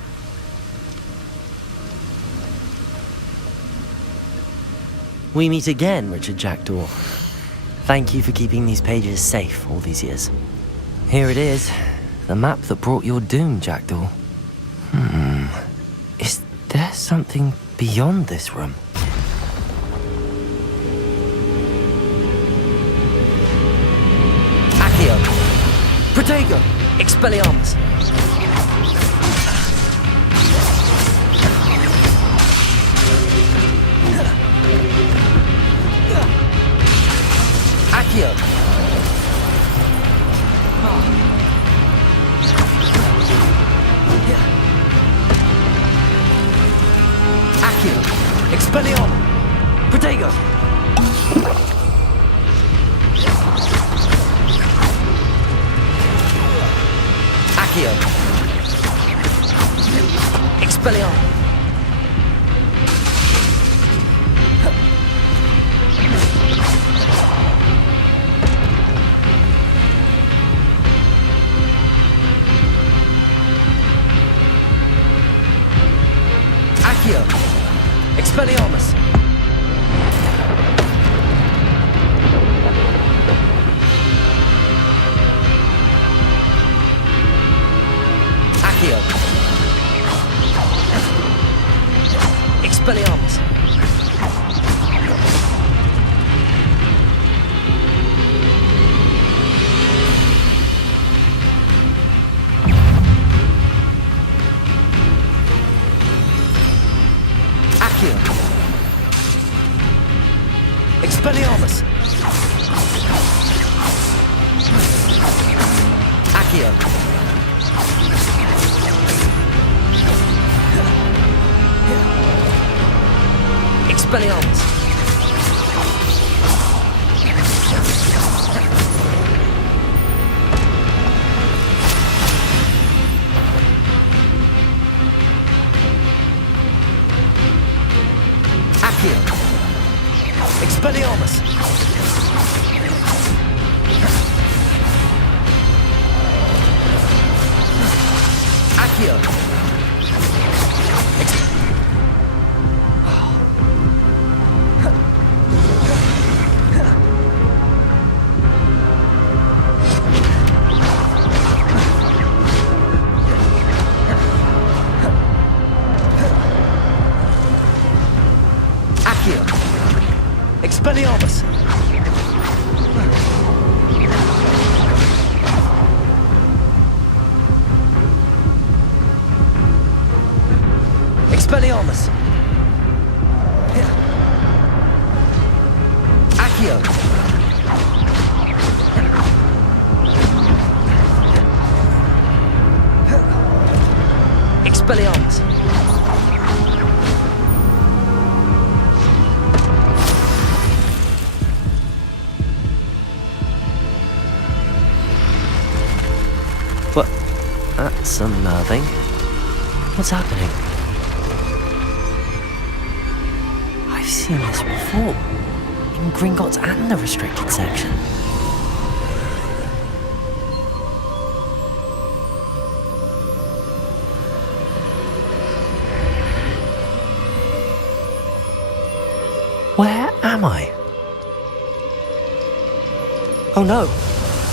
We meet again, Richard Jackdaw. Thank you for keeping these pages safe all these years. Here it is, the map that brought your doom, Jackdaw. Is there something beyond this room? Accio! Protego! Expelliarmus! Accio! Accio! Expelliarmus! Protego! Accio! Expelliarmus! Accio! Expelliarmus! Accio! Expelliarmus! Accio! Expelliarmus! Accio! Expelliarmus! Accio! Expelliarmus! Accio! Accio! Expelliarmus! Expelliarmus! Accio! Expelliarmus! What? That's unnerving. What's happening? I've seen this before. In Gringotts and the restricted section. am I? Oh no,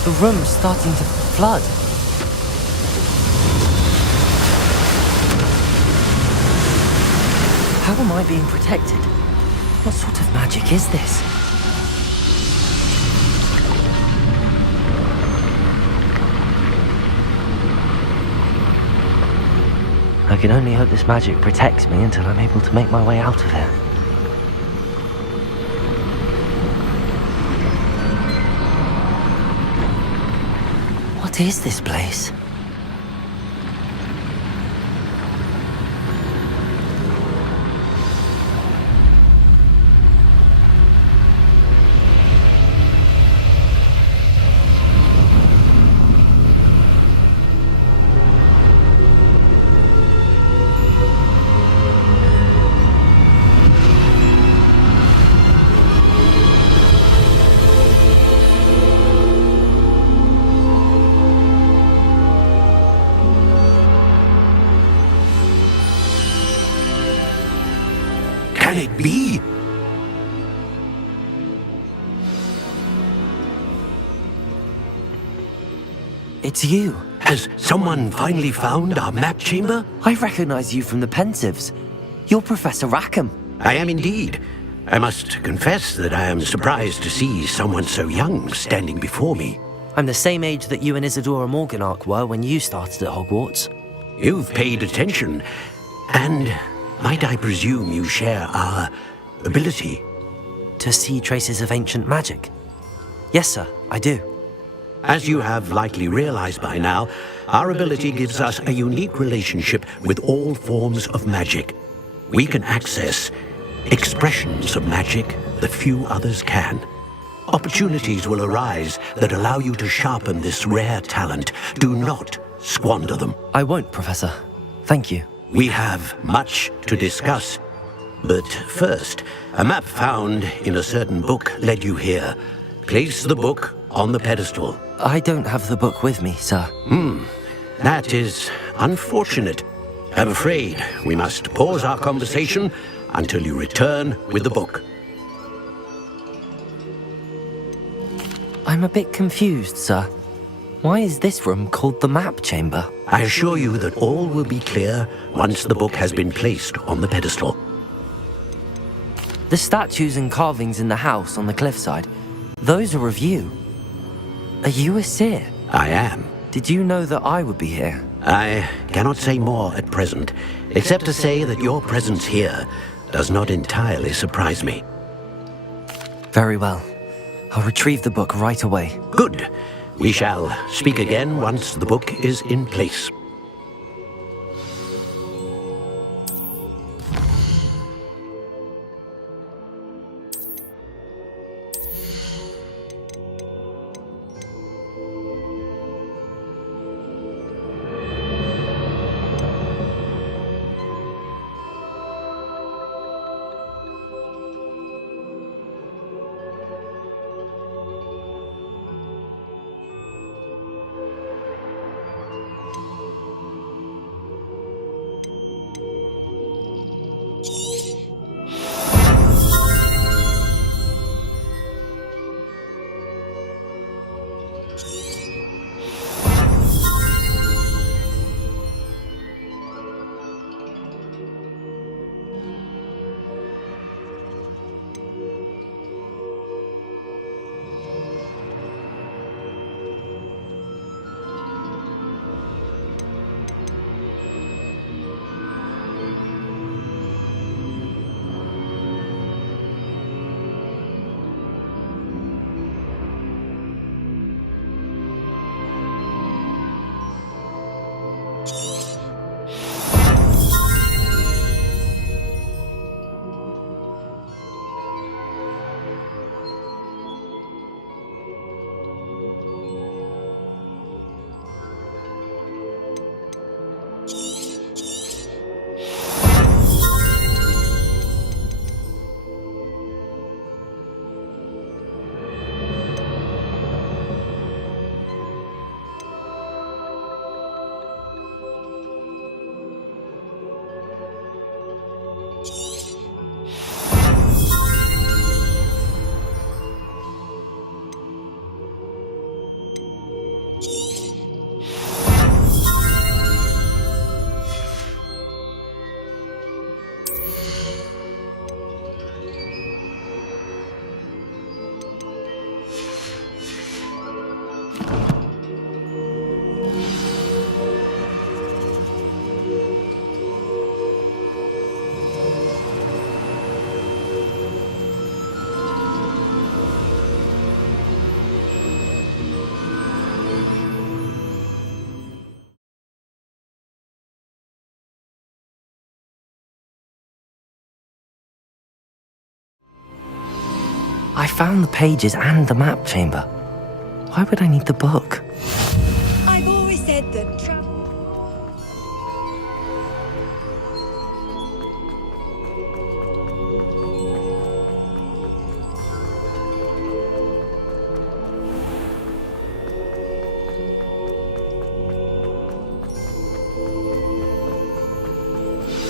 the room's starting to flood. How am I being protected? What sort of magic is this? I can only hope this magic protects me until I'm able to make my way out of here. What is this place? Can it be? It's you. Has someone finally found our map chamber? I recognize you from the Pensives. You're Professor Rackham. I am indeed. I must confess that I am surprised to see someone so young standing before me. I'm the same age that you and Isadora Morganach were when you started at Hogwarts. You've paid attention, and might I presume you share our ability? To see traces of ancient magic? Yes, sir, I do. As you have likely realized by now, our ability gives us a unique relationship with all forms of magic. We can access expressions of magic that few others can. Opportunities will arise that allow you to sharpen this rare talent. Do not squander them. I won't, Professor. Thank you. We have much to discuss. But first, a map found in a certain book led you here. Place the book on the pedestal. I don't have the book with me, sir. That is unfortunate. I'm afraid we must pause our conversation until you return with the book. I'm a bit confused, sir. Why is this room called the map chamber? I assure you that all will be clear once the book has been placed on the pedestal. The statues and carvings in the house on the cliffside, those are of you. Are you a seer? I am. Did you know that I would be here? I cannot say more at present, except to say that your presence here does not entirely surprise me. Very well. I'll retrieve the book right away. Good. We shall speak again once the book is in place. I found the pages and the map chamber. Why would I need the book? I've always said that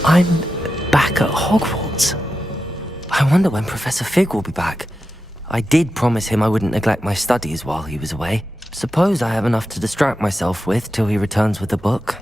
I'm back at Hogwarts. I wonder when Professor Fig will be back. I did promise him I wouldn't neglect my studies while he was away. Suppose I have enough to distract myself with till he returns with the book.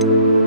thank you